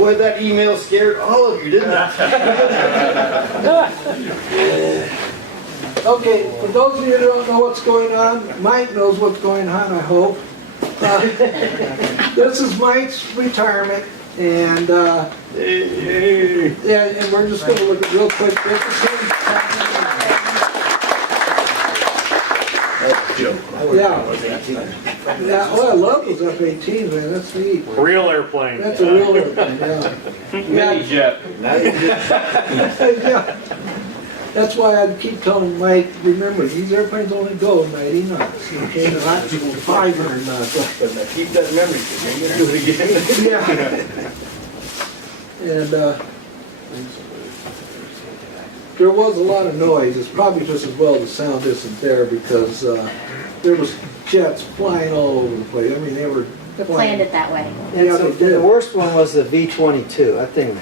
Boy, that email scared all of you, didn't it? Okay, for those of you who don't know what's going on, Mike knows what's going on, I hope. This is Mike's retirement, and yeah, and we're just going to look at real quick. Yeah, oh, I love those F-18s, man. That's neat. Real airplane. That's a real airplane, yeah. Mini jet. Yeah. That's why I keep telling Mike, remember, these airplanes only go 90 knots, okay, not 500 knots. Keep that memory, because you're going to do it again. Yeah. And there was a lot of noise. It's probably just as well the sound isn't there because there was jets flying all over the place. I mean, they were We flying. planned it that way. Yeah, they The did. worst one was the V-22, I think.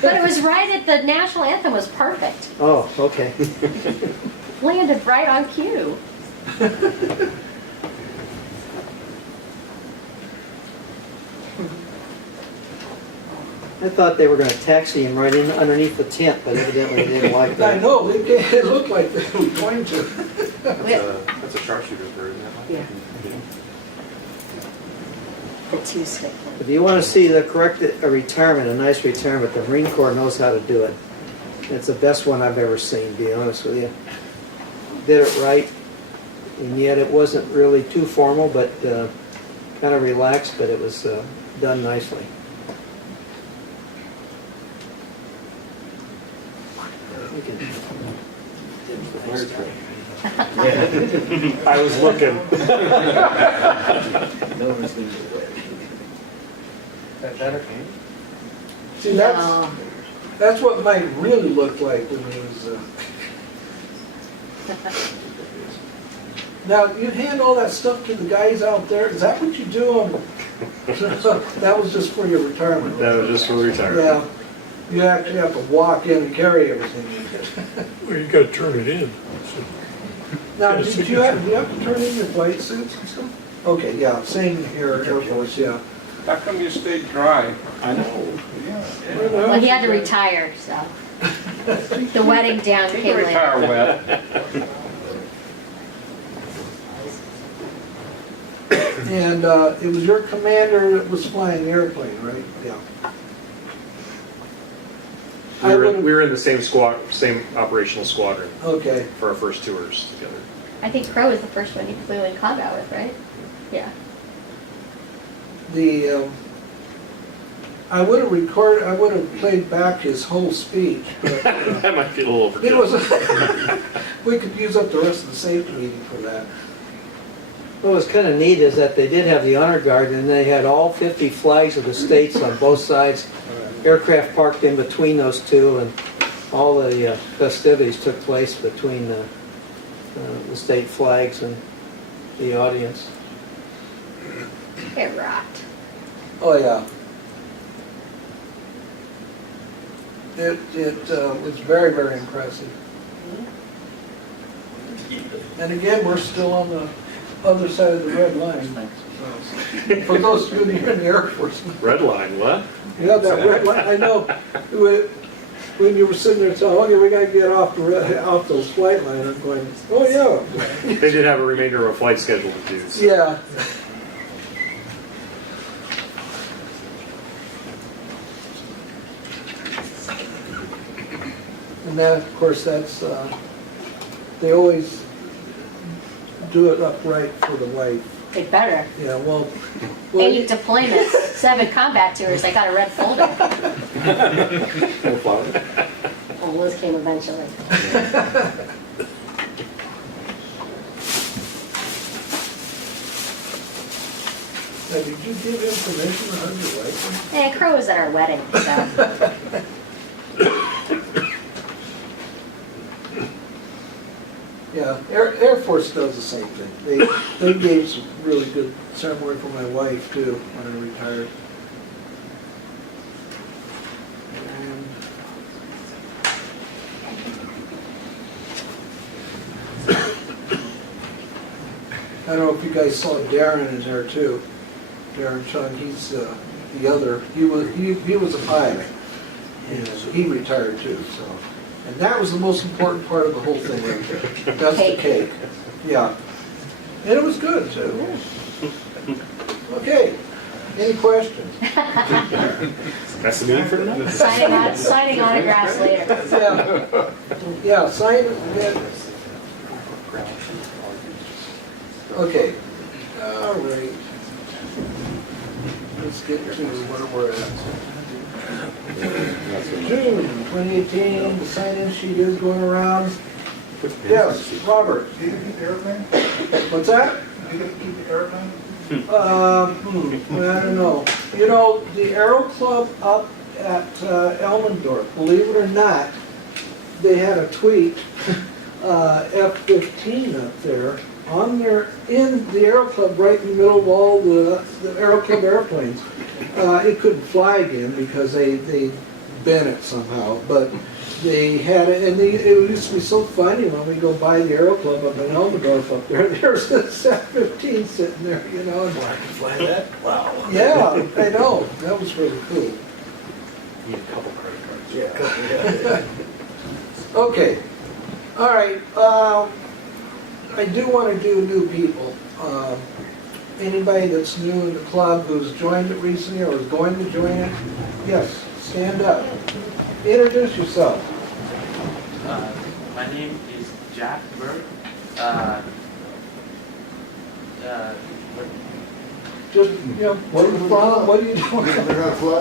But it was right at the national anthem was perfect. Oh, okay. Landed right on cue. I thought they were going to taxi him right in underneath the tent, but evidently they didn't like I that. know, it looked like they were going to. That's a sharpshooter bird, isn't it? Yeah. The two stick. If you want to see the correct retirement, a nice retirement, the Marine Corps knows how to do it. It's the best one I've ever seen, to be honest with you. Did it right, and yet it wasn't really too formal, but kind of relaxed, but it was done nicely. We can- I was looking. No one's going to away. See, No. that's what Mike really looked like when he was. Now, you hand all that stuff to the guys out there. Is that what you do on? That was just for your retirement. That was just for retirement. Yeah. You actually have to walk in and carry everything. Well, you gotta turn it in. Now, do you have to turn in your flight suits and stuff? Okay, yeah, same here, Air Force, yeah. How come you stayed dry? I know. Well, he had to retire, so. The wedding down You came can retire later. wet. And it was your commander that was flying the airplane, right? Yeah. We I were, would've- we were in the same squad, same operational squadron Okay. for our first tours together. I think Crow was the first one he flew in combat with, right? Yeah. The, I would have played back his whole speech, but That might be a little it overdone. was, we could use up the rest of the safety meeting for that. What was kind of neat is that they did have the honor guard, and they had all 50 flags of the states on both sides. Aircraft parked in between those two, and all the festivities took place between the state flags and the audience. It rocked. Oh, yeah. It was very, very impressive. And again, we're still on the other side of the red line. For those of you in the Air Force. Red line, what? Yeah, that red line, I know. When you were sitting there saying, okay, we gotta get off those flight lines, I'm going, oh, yeah. They did have a remainder of a flight schedule to do. So. Yeah. And that, of course, that's, they always do it upright for the wife. They better. Yeah, well. 8 deployments, 7 combat tours. I got a red folder. No flower. Oh, Liz came eventually. Now, did you give him permission to hug your wife? Hey, Crow was at our wedding, so. Yeah, Air Force does the same thing. They gave some really good ceremony for my wife too when I retired. And I don't know if you guys saw Darren in there too. Darren Chung, he's the other, he was a pilot. And he retired too, so. And that was the most important part of the whole thing right there. That's the cake. Yeah. And it was good too. Okay, any questions? That's the meeting for tonight? Signing autographs later. Yeah. Yeah, sign, yeah. Okay, all right. Let's get to where we're at. June 2018, the sign-in sheet is going around. Yes, Robert. Do you get to keep the airplane? What's that? Do you get to keep the airplane? I don't know. You know, the Aero Club up at Elmendorf, believe it or not, they had a tweet, F-15 up there, on their, in the Aero Club, right in the middle of all the Aero Club airplanes. It couldn't fly again because they bent it somehow, but they had it, and it used to be so funny when we go by the Aero Club up in Elmendorf up there, there's this F-15 sitting there, you know. And I can fly that? Wow. yeah, I know, that was really cool. Need a couple credit cards. Yeah. Okay, all right, I do want to do new people. Anybody that's new in the club who's joined it recently or is going to join it, yes, stand up. Introduce yourself. My name is Jack Berg. Just, you know, where are you from, what are you doing?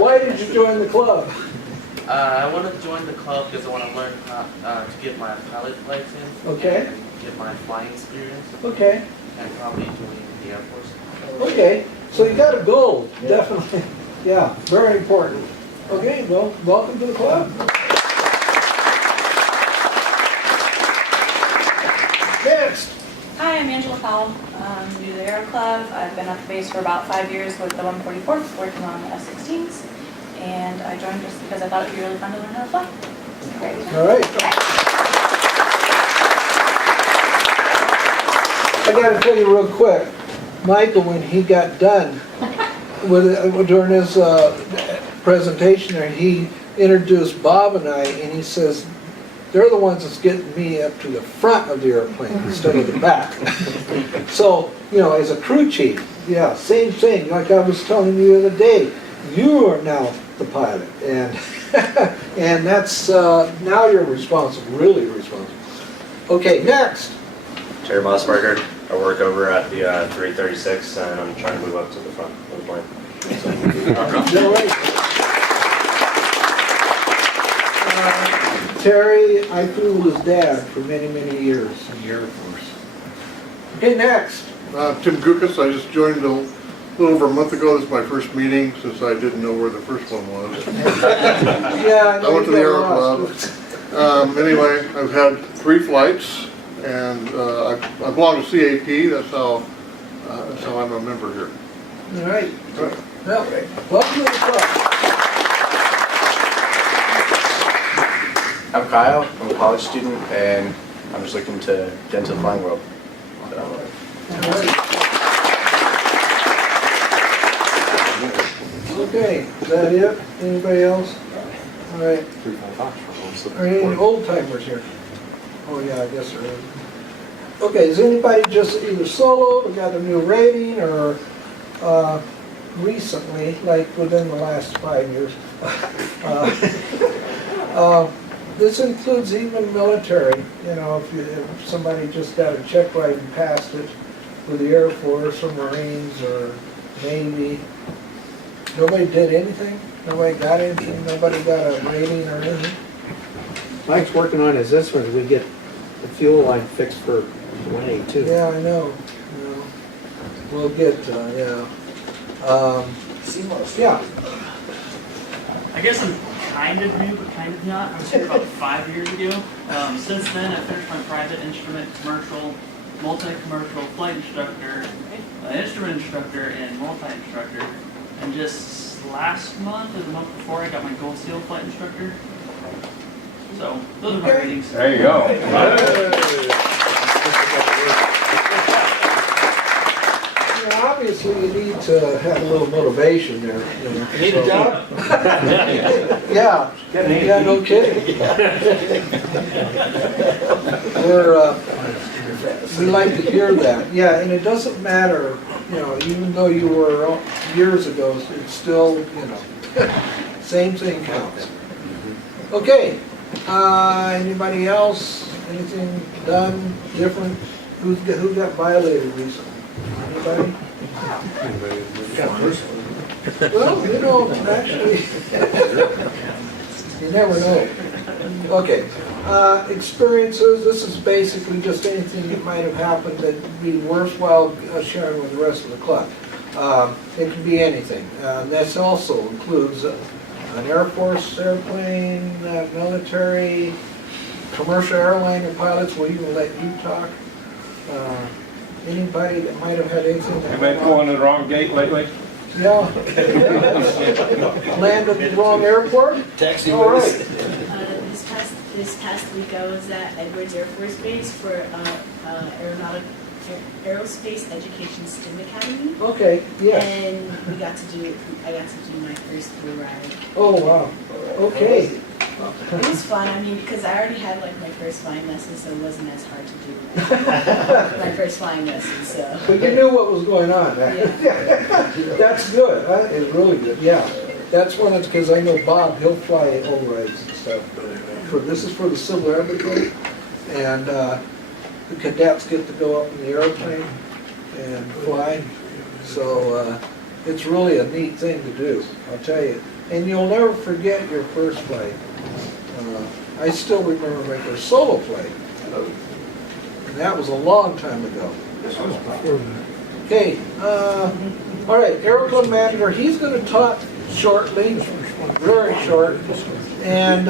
Why did you join the club? I want to join the club because I want to learn how to get my pilot license. Okay. And get my flying experience Okay, and probably join the Air Force. okay, so you got a goal, definitely. Yeah, very important. Okay, well, welcome to the club. Next. Hi, I'm Angela Powell. I'm new to the Aero Club. I've been at the base for about 5 years with the 144th, working on the F-16s. And I joined just because I thought it'd be really fun to learn how to fly. Great. All right. I gotta tell you real quick, Michael, when he got done with during his presentation there, he introduced Bob and I, and he says, they're the ones that's getting me up to the front of the airplane instead of the back. So, you know, as a crew chief, yeah, same thing. Like I was telling you the other day, you are now the pilot, and and that's now you're responsible, really responsible. Okay, next. Terry Mossberger. I work over at the 336, and I'm trying to move up to the front of the plane. All right. Terry, I flew with his dad for many, many years in the Air Force. Okay, next. Tim Gukas, I just joined a little over a month ago. This is my first meeting since I didn't know where the first one was. Yeah, I went to the Aero Club. Anyway, I've had 3 flights, and I belong to CAP. That's how I'm a member here. All right. Well, welcome to the club. I'm Kyle. I'm a college student, and I'm just looking to get into the flying world. So. All right. Okay, is that it? Anybody else? All right. Are there any old timers here? Oh yeah, I guess there is. Okay, is anybody just either solo or got a new rating, or recently, like within the last 5 years? This includes even military. You know, if somebody just got a check ride and passed it with the Air Force or Marines or Navy. Nobody did anything? Nobody got anything? Nobody got a rating or anything? Mike's working on his this one, we get the fuel line fixed for 182. Yeah, I know. We'll get, yeah. Yeah. I guess I'm kind of new, but kind of not. I was here about 5 years ago. Since then, I finished my private instrument, commercial, multi-commercial flight instructor, instrument instructor, and multi-instructor. And just last month or the month before, I got my Gold Seal flight instructor. So those are my ratings. There you go. Well, obviously you need to have a little motivation there. Need a job? Yeah, yeah, no kidding. We like to hear that, yeah, and it doesn't matter, you know, even though you were years ago, it's still, you know, same thing counts. Okay, anybody else, anything done different? Who got violated recently? Anybody? Well, you know, actually, you never know. Okay, experiences, this is basically just anything that might have happened that would be worthwhile sharing with the rest of the club. It can be anything. This also includes an Air Force airplane, military, commercial airliner pilots, we'll even let you talk. Anybody that might have had anything that Have I pulling the wrong gate lately? Yeah. Land at the wrong airport? Taxi All right. This past week I was at Edwards Air Force Base for Aerospace Education STEM Academy. Okay, yes. And I got to do my first through ride. Oh, wow. Okay. It was fun, I mean, because I already had like my first flying lesson, so it wasn't as hard to do my first flying lesson, so. But you knew what was going on. Yeah. That's good. That is really good, yeah. That's one that's because I know Bob, he'll fly overrides and stuff. This is for the Civil Air Brigade, and the cadets get to go up in the airplane and fly. So it's really a neat thing to do, I'll tell you. And you'll never forget your first flight. I still remember my first solo flight. And that was a long time ago. Okay, all right, Aero Club manager, he's going to talk shortly, very short. And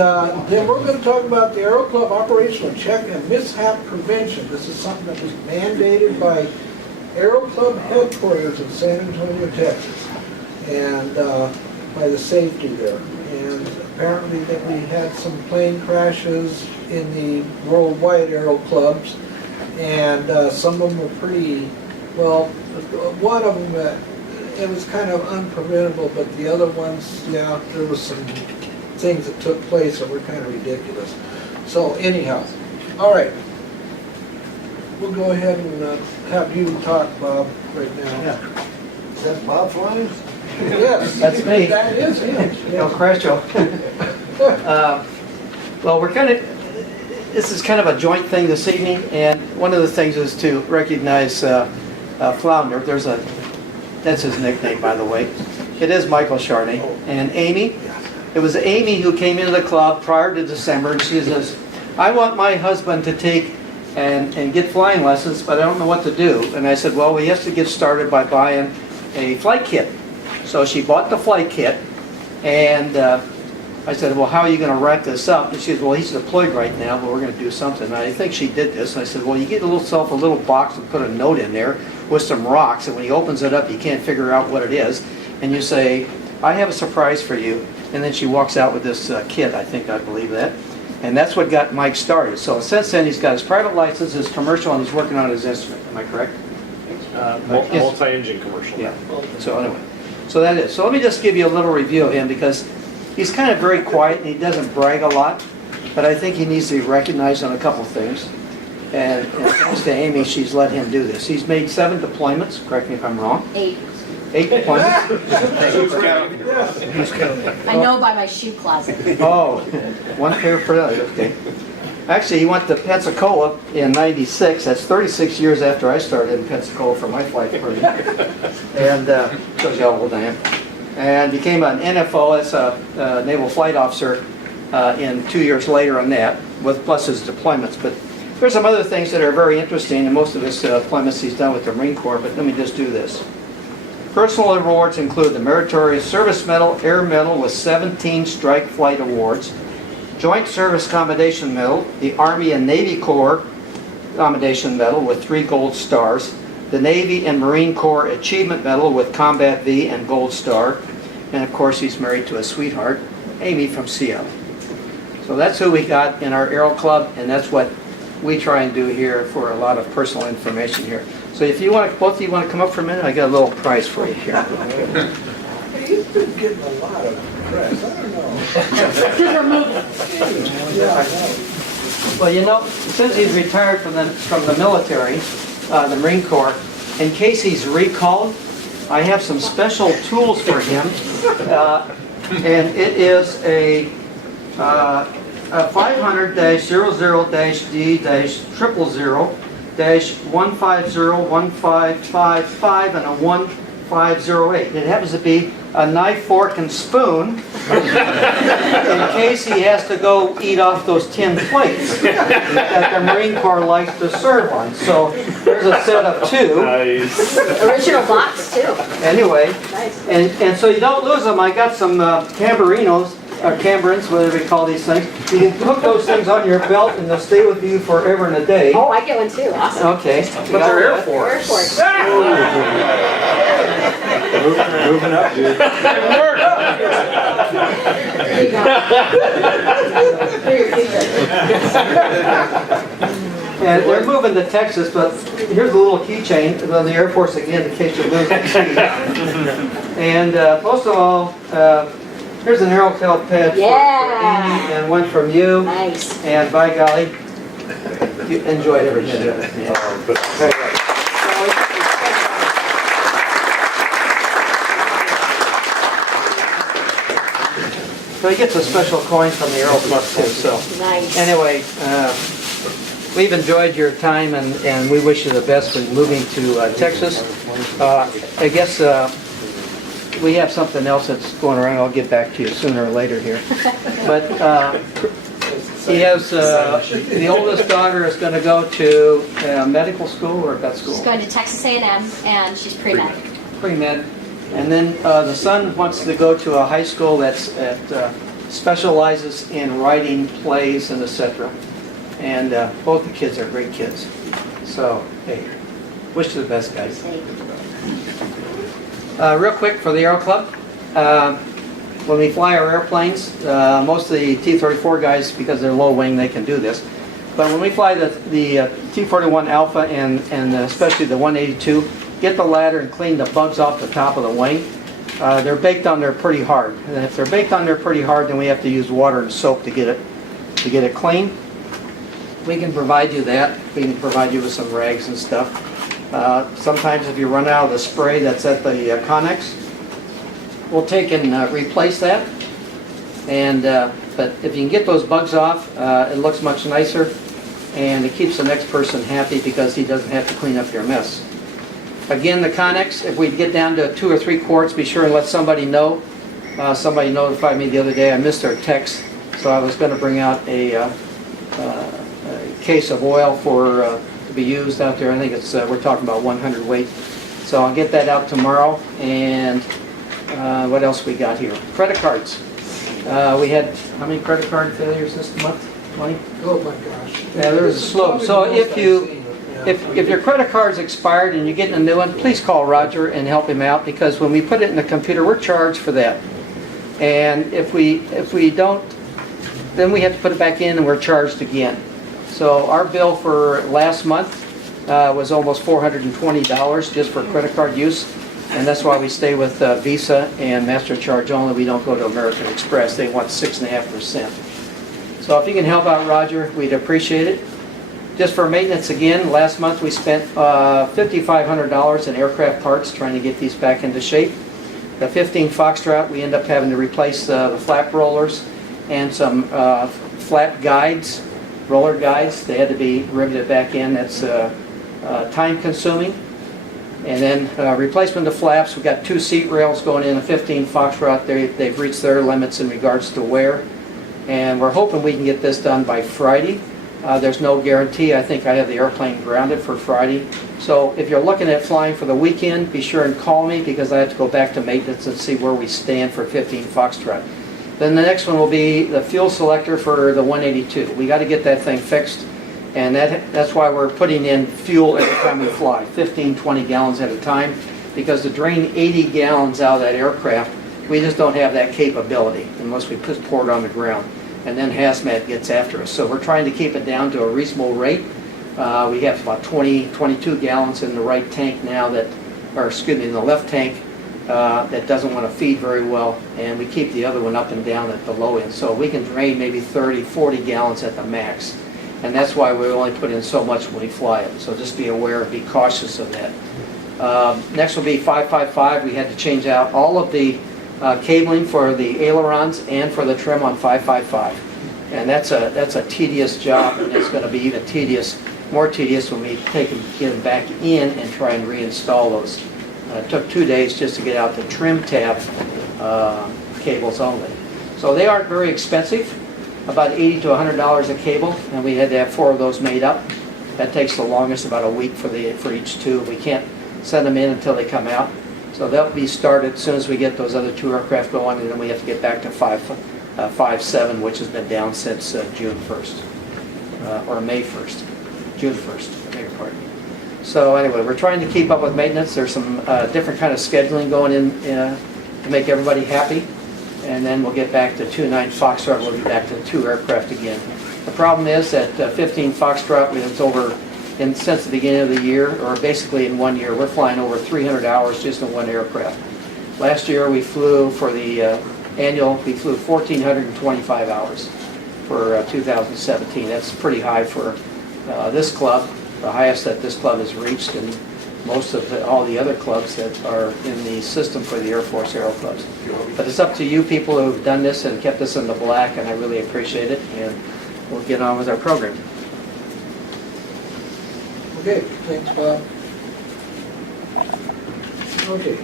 then we're going to talk about the Aero Club operational check and mishap prevention. This is something that was mandated by Aero Club headquarters in San Antonio, Texas, and by the safety there. And apparently that we had some plane crashes in the worldwide Aero Clubs, and some of them were pretty, well, one of them, it was kind of unpreventable, but the other ones, yeah, there was some things that took place that were kind of ridiculous. So anyhow, all right. We'll go ahead and have you talk, Bob, right now. Yeah. Is that Bob flying? Yes. That's me. That is him. El Cracho. Well, we're kind of, this is kind of a joint thing this evening, and one of the things is to recognize Flounder. There's a, that's his nickname, by the way. It is Michael Charney. And Amy, it was Amy who came into the club prior to December, and she says, I want my husband to take and get flying lessons, but I don't know what to do. And I said, well, he has to get started by buying a flight kit. So she bought the flight kit, and I said, well, how are you going to rack this up? And she said, well, he's deployed right now, but we're going to do something. And I think she did this. And I said, well, you get yourself a little box and put a note in there with some rocks, and when he opens it up, you can't figure out what it is. And you say, I have a surprise for you. And then she walks out with this kit, I believe that. And that's what got Mike started. So since then, he's got his private license, his commercial, and he's working on his instrument. Am I correct? Multi-engine commercial. Yeah. So anyway, so that is. So let me just give you a little review of him, because he's kind of very quiet and he doesn't brag a lot, but I think he needs to be recognized on a couple things. And thanks to Amy, she's let him do this. He's made 7 deployments, correct me if I'm wrong. 8. 8 deployments? I know by my shoe closet. Oh, one pair for that, okay. Actually, he went to Pensacola in '96. That's 36 years after I started in Pensacola for my flight department. And shows you how old I am. And became an NFO, as a naval flight officer, in 2 years later on that, with plus his deployments. But there's some other things that are very interesting, and most of his deployments he's done with the Marine Corps, but let me just do this. Personal awards include the Meritorious Service Medal, Air Medal with 17 Strike Flight Awards, Joint Service Commendation Medal, the Army and Navy Corps Commendation Medal with 3 gold stars, the Navy and Marine Corps Achievement Medal with Combat V and Gold Star, and of course he's married to a sweetheart, Amy from Seattle. So that's who we got in our Aero Club, and that's what we try and do here for a lot of personal information here. So if you want, both of you want to come up for a minute, I got a little prize for you here. He's been getting a lot of press, I don't know. Yeah, I know. Well, you know, since he's retired from the military, the Marine Corps, in case he's recalled, I have some special tools for him. And it is a 500-000-000-150-15555 and a 1508. It happens to be a knife, fork, and spoon in case he has to go eat off those tin plates that the Marine Corps likes to serve on. So there's a set of two. Nice. Original box too. Anyway, Nice. and so you don't lose them. I got some Cambarinos, or Camberins, whatever we call these things. You can hook those things on your belt and they'll stay with you forever and a day. Oh, I get one too. Awesome. Okay. But they're Air Force. Air Force. Moving up, dude. There you go. For your future. And they're moving to Texas, but here's a little keychain on the Air Force again in case you lose the key. And most of all, here's an Aerotel pad for Amy and one from you. Nice. And by golly, you enjoyed every minute of it. Yeah. Very good. So he gets a special coin from the Aeroplus too. So Nice. anyway, we've enjoyed your time and we wish you the best when moving to Texas. I guess we have something else that's going around. I'll get back to you sooner or later here. But he has, the oldest daughter is going to go to medical school or vet school? She's going to Texas A&M and she's pre-med. Pre-med. And then the son wants to go to a high school that specializes in writing plays and etc. And both the kids are great kids. So, hey, wish you the best, guys. Real quick for the Aero Club, when we fly our airplanes, most of the T-34 guys, because they're low wing, they can do this. But when we fly the T-41 Alpha and especially the 182, get the ladder and clean the bugs off the top of the wing. They're baked on there pretty hard. And if they're baked on there pretty hard, then we have to use water and soap to get it clean. We can provide you that. We can provide you with some rags and stuff. Sometimes if you run out of the spray that's at the Connex, we'll take and replace that. And but if you can get those bugs off, it looks much nicer, and it keeps the next person happy because he doesn't have to clean up your mess. Again, the Connex, if we get down to 2 or 3 quarts, be sure and let somebody know. Somebody notified me the other day. I missed their text, so I was going to bring out a case of oil for to be used out there. I think it's we're talking about 100 weight. So I'll get that out tomorrow. And what else we got here? Credit cards. We had how many credit card failures this month? 20? Oh my gosh. Yeah, there's a slope. So if your credit card's expired and you're getting a new one, please call Roger and help him out, because when we put it in the computer, we're charged for that. And if we don't, then we have to put it back in and we're charged again. So our bill for last month was almost $420 just for credit card use. And that's why we stay with Visa and MasterCharge only. We don't go to American Express. They want 6.5%. So if you can help out Roger, we'd appreciate it. Just for maintenance again, last month we spent $5,500 in aircraft parts trying to get these back into shape. The 15 Foxtrot, we end up having to replace the flap rollers and some flap guides, roller guides. They had to be riveted back in. That's time consuming. And then replacement of flaps, we've got 2 seat rails going in a 15 Foxtrot. They've reached their limits in regards to wear. And we're hoping we can get this done by Friday. There's no guarantee. I think I have the airplane grounded for Friday. So if you're looking at flying for the weekend, be sure and call me, because I have to go back to maintenance and see where we stand for 15 Foxtrot. Then the next one will be the fuel selector for the 182. We got to get that thing fixed, and that's why we're putting in fuel every time we fly, 15, 20 gallons at a time, because to drain 80 gallons out of that aircraft, we just don't have that capability unless we just pour it on the ground. And then hazmat gets after us. So we're trying to keep it down to a reasonable rate. We have about 22 gallons in the right tank now that, or excuse me, in the left tank that doesn't want to feed very well, and we keep the other one up and down at the low end. So we can drain maybe 30, 40 gallons at the max. And that's why we only put in so much when we fly it. So just be aware, be cautious of that. Next will be 555. We had to change out all of the cabling for the ailerons and for the trim on 555. And that's a tedious job, and it's going to be even more tedious when we get them back in and try and reinstall those. It took 2 days just to get out the trim tab cables only. So they aren't very expensive, about $80 to $100 a cable, and we had to have 4 of those made up. That takes the longest, about a week for each two. We can't send them in until they come out. So they'll be started as soon as we get those other 2 aircraft going, and then we have to get back to 5.7, which has been down since June 1st, or May 1st, June 1st, I beg your pardon. So anyway, we're trying to keep up with maintenance. There's some different kind of scheduling going in to make everybody happy. And then we'll get back to 29 Foxtrot, we'll be back to 2 aircraft again. The problem is that 15 Foxtrot, it's over, since the beginning of the year, or basically in 1 year, we're flying over 300 hours just in 1 aircraft. Last year we flew, for the annual, we flew 1,425 hours for 2017. That's pretty high for this club, the highest that this club has reached, and most of all the other clubs that are in the system for the Air Force Aero Clubs. But it's up to you people who have done this and kept us in the black, and I really appreciate it, and we'll get on with our program. Okay, thanks, Bob. Okay.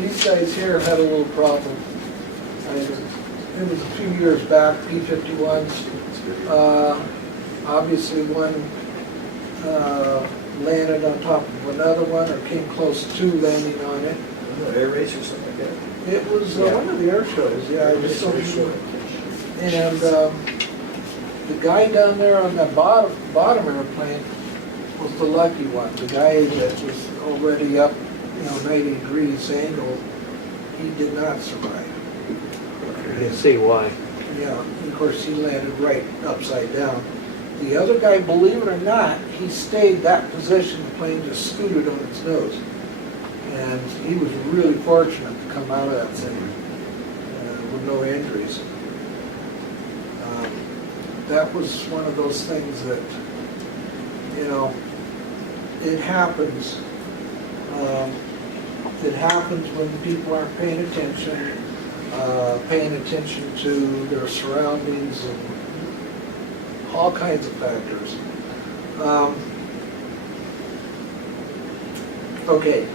These guys here had a little problem. It was a few years back, P-51s. Obviously one landed on top of another one, or came close to landing on it. Air race or something like that? It was one of the air shows, yeah. I just saw it. And the guy down there on that bottom airplane was the lucky one. The guy that was already up, 90 degrees angle, he did not survive. You can see why. Yeah, of course he landed right upside down. The other guy, believe it or not, he stayed that position. The plane just scooted on its nose. And he was really fortunate to come out of that thing with no injuries. That was one of those things that, it happens. It happens when people aren't paying attention to their surroundings and all kinds of factors. Okay,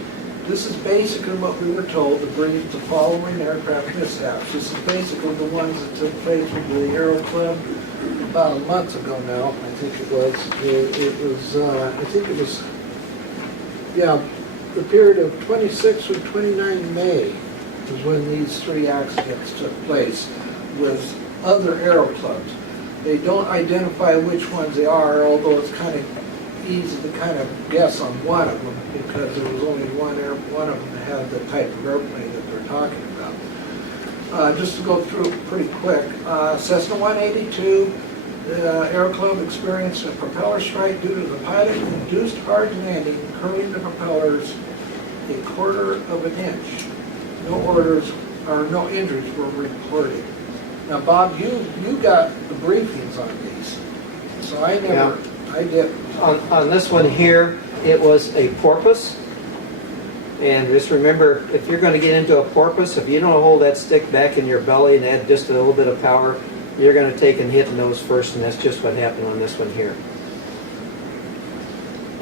this is basically what we were told to brief the following aircraft mishaps. This is basically the ones that took place with the Aero Club about a month ago now, I think it was. The period of 26 through 29 May is when these 3 accidents took place with other Aero Clubs. They don't identify which ones they are, although it's kind of easy to kind of guess on one of them because there was only one of them that had the type of airplane that they're talking about. Just to go through pretty quick, Cessna 182, the Aero Club experienced a propeller strike due to the pilot-induced hard landing, curling the propellers a 1/4 of an inch. No injuries were reported. Now, Bob, you got the briefings on these, so I did. On this one here, it was a porpoise. And just remember, if you're going to get into a porpoise, if you don't hold that stick back in your belly and add just a little bit of power, you're going to take and hit nose first, and that's just what happened on this one here.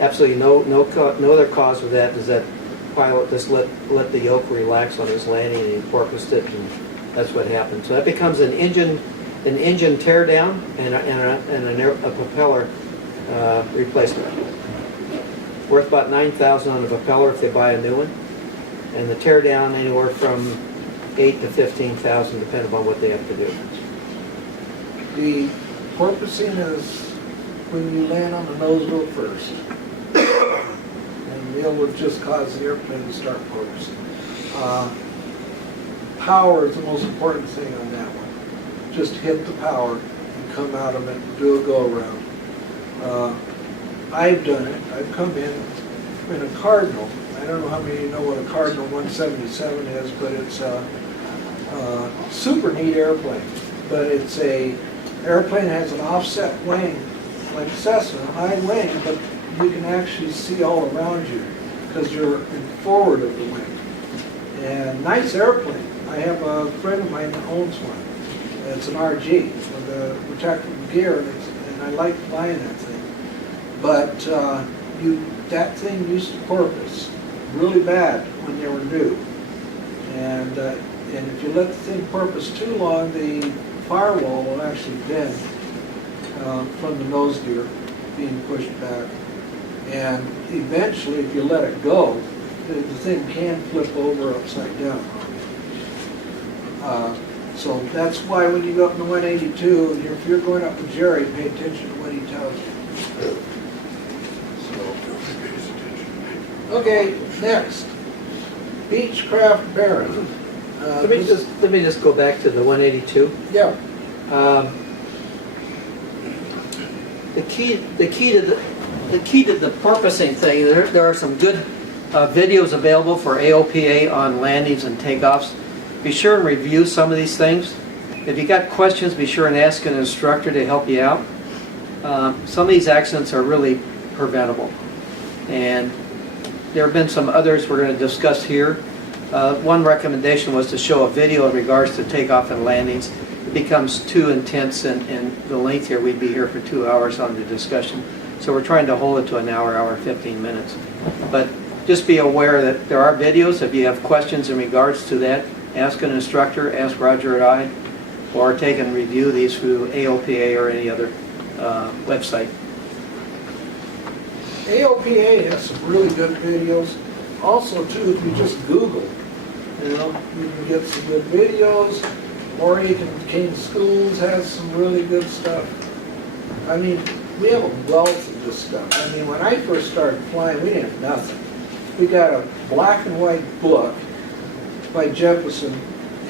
Absolutely no other cause of that is that pilot just let the yoke relax on his landing and he porpoised it, and that's what happened. So that becomes an engine tear down and a propeller replacement. Worth about $9,000 on the propeller if they buy a new one, and the tear down anywhere from $8,000 to $15,000 depending on what they have to do. The porpoising is when you land on the nose wheel first. And it will just cause the airplane to start porpoising. Power is the most important thing on that one. Just hit the power and come out of it and do a go-around. I've done it. I've come in a Cardinal. I don't know how many of you know what a Cardinal 177 is, but it's a super neat airplane. But it's a airplane that has an offset wing, like Cessna, high wing, but you can actually see all around you because you're in forward of the wing. And nice airplane. I have a friend of mine that owns one. It's an RG with a retractable gear, and I like buying that thing. But that thing used to porpoise really bad when they were new. And if you let the thing porpoise too long, the firewall will actually bend from the nose gear being pushed back. And eventually, if you let it go, the thing can flip over upside down. So that's why when you go up in the 182, and if you're going up with Jerry, pay attention to what he tells you. Okay, next, Beechcraft Baron. Let me just go back to the 182. Yeah. The key to the porpoising thing. There are some good videos available for AOPA on landings and takeoffs. Be sure and review some of these things. If you got questions, be sure and ask an instructor to help you out. Some of these accidents are really preventable, and there have been some others we're going to discuss here. One recommendation was to show a video in regards to takeoff and landings. It becomes too intense in the length here. We'd be here for 2 hours on the discussion. So we're trying to hold it to an hour, hour and 15 minutes. But just be aware that there are videos. If you have questions in regards to that, ask an instructor, ask Roger or I, or take and review these through AOPA or any other website. AOPA has some really good videos. Also, too, if you just Google, you can get some good videos. Oregon King Schools has some really good stuff. I mean, we have a wealth of this stuff. I mean, when I first started flying, we didn't have nothing. We got a black and white book by Jefferson,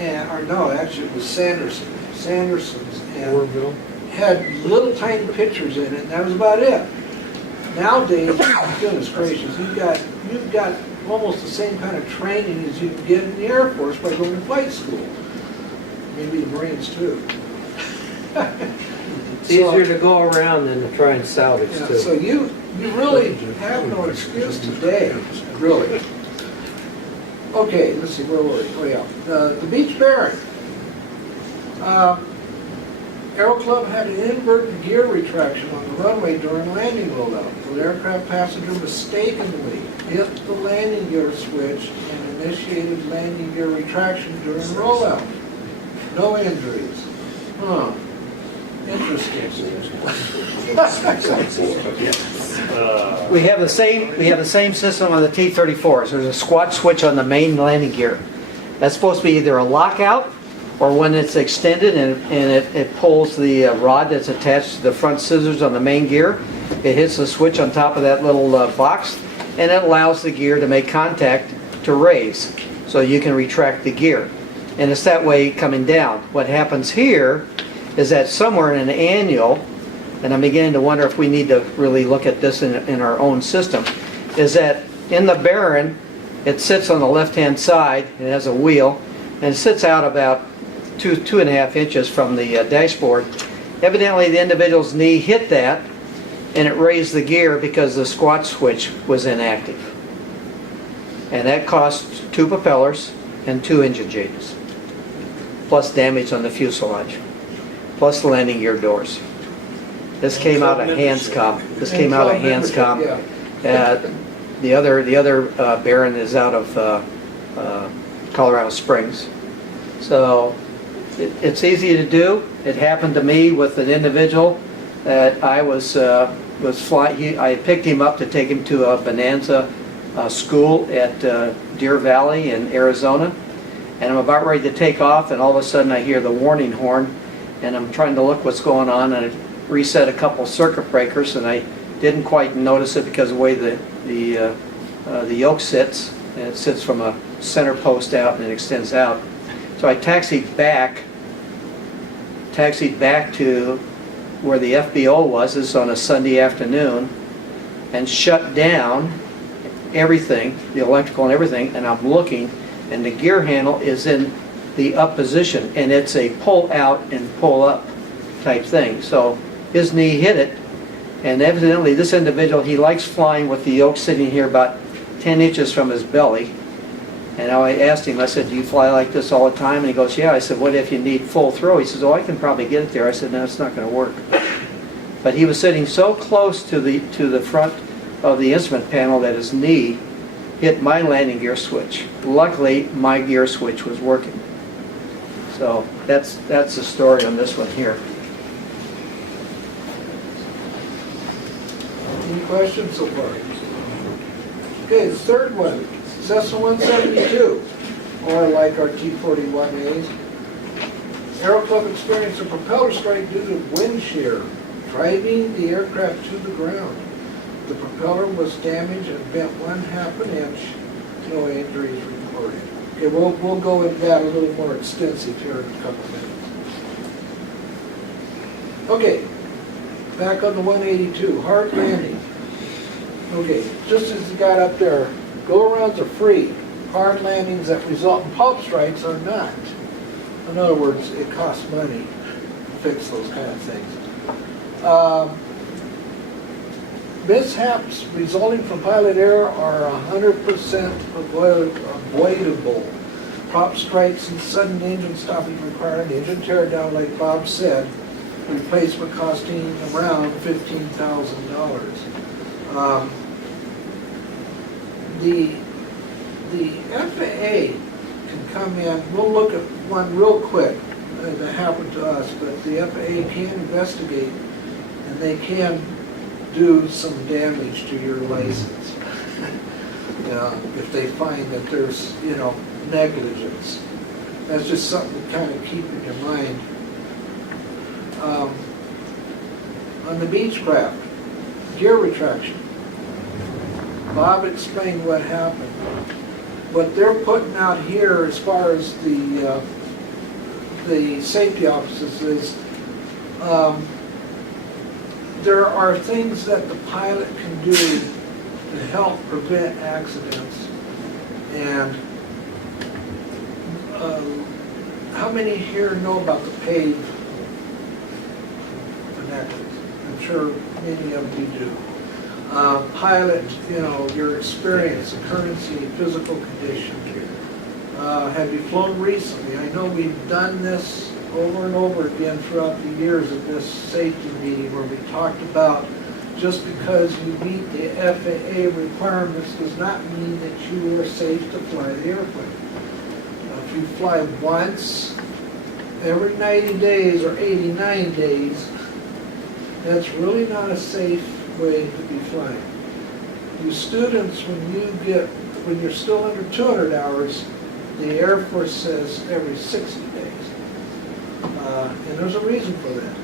actually it was Sanderson's, and had little tiny pictures in it, and that was about it. Nowadays, goodness gracious, you've got almost the same kind of training as you can get in the Air Force by going to flight school. Maybe the Marines too. It's easier to go around than to try and salvage too. So you really have no excuse today, really. Okay, let's see, where were we? Oh yeah, the Beech Baron. Aero Club had an inverted gear retraction on the runway during landing loadout. The aircraft passenger mistakenly hit the landing gear switch and initiated landing gear retraction during rollout. No injuries. Huh. Interesting. We have the same system on the T-34s. There's a squat switch on the main landing gear. That's supposed to be either a lockout or when it's extended and it pulls the rod that's attached to the front scissors on the main gear. It hits the switch on top of that little box, and it allows the gear to make contact to raise, so you can retract the gear. And it's that way coming down. What happens here is that somewhere in an annual, and I'm beginning to wonder if we need to really look at this in our own system, is that in the Baron, it sits on the left-hand side, it has a wheel, and it sits out about 2.5 inches from the dashboard. Evidently the individual's knee hit that, and it raised the gear because the squat switch was inactive. And that cost 2 propellers and 2 engine changes, plus damage on the fuselage, plus the landing gear doors. This came out of Hanscom. The other Baron is out of Colorado Springs. So it's easy to do. It happened to me with an individual that I was flying. I picked him up to take him to a Bonanza school at Deer Valley in Arizona, and I'm about ready to take off, and all of a sudden I hear the warning horn, and I'm trying to look what's going on, and I reset a couple circuit breakers, and I didn't quite notice it because of the way the yoke sits, and it sits from a center post out and it extends out. So I taxied back to where the FBO was, is on a Sunday afternoon, and shut down everything, the electrical and everything, and I'm looking, and the gear handle is in the up position, and it's a pull out and pull up type thing. So his knee hit it, and evidently this individual, he likes flying with the yoke sitting here about 10 inches from his belly. And I asked him, I said, do you fly like this all the time? And he goes, yeah. I said, what if you need full throw? He says, oh, I can probably get it there. I said, no, it's not going to work. But he was sitting so close to the front of the instrument panel that his knee hit my landing gear switch. Luckily, my gear switch was working. So that's the story on this one here. Any questions so far? Okay, the third one, Cessna 172, or like our T-41As. Aero Club experienced a propeller strike due to wind shear, driving the aircraft to the ground. The propeller was damaged and bent 1/2 inch. No injuries reported. Okay, we'll go into that a little more extensive here in a couple of minutes. Okay, back on the 182, hard landing. Okay, just as you got up there, go-arounds are free. Hard landings that result in pulp strikes are not. In other words, it costs money to fix those kind of things. Mishaps resulting from pilot error are 100% avoidable. Prop strikes and sudden engine stopping required engine tear down, like Bob said, replacement costing around $15,000. The FAA can come in, we'll look at one real quick that happened to us, but the FAA can investigate and they can do some damage to your license. If they find that there's, negligence. That's just something to kind of keep in your mind. On the Beechcraft, gear retraction. Bob explained what happened. What they're putting out here as far as the safety offices is there are things that the pilot can do to help prevent accidents. And how many here know about the PAVE vernaculars? I'm sure many of you do. Pilot, your experience, the currency, physical condition. Have you flown recently? I know we've done this over and over again throughout the years of this safety meeting where we talked about just because you meet the FAA requirements does not mean that you are safe to fly the airplane. If you fly once every 90 days or 89 days, that's really not a safe way to be flying. You students, when you're still under 200 hours, the Air Force says every 60 days. And there's a reason for that.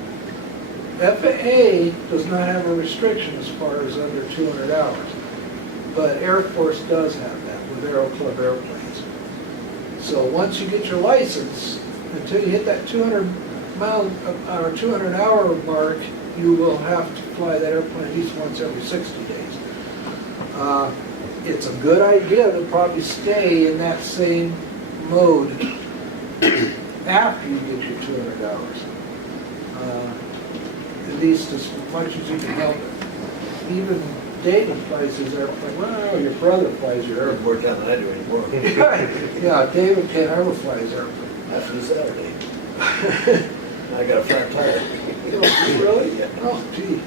FAA does not have a restriction as far as under 200 hours, but Air Force does have that with Aero Club airplanes. So once you get your license, until you hit that 200 hour mark, you will have to fly that airplane at least once every 60 days. It's a good idea to probably stay in that same mode after you get your 200 hours. At least as much as you can help it. Even David flies his airplane. Well, your brother flies your airplane. More time than I do anymore. Yeah, David can't ever fly his airplane. After Saturday. I got a flat tire. Really? Yeah. Oh, gee.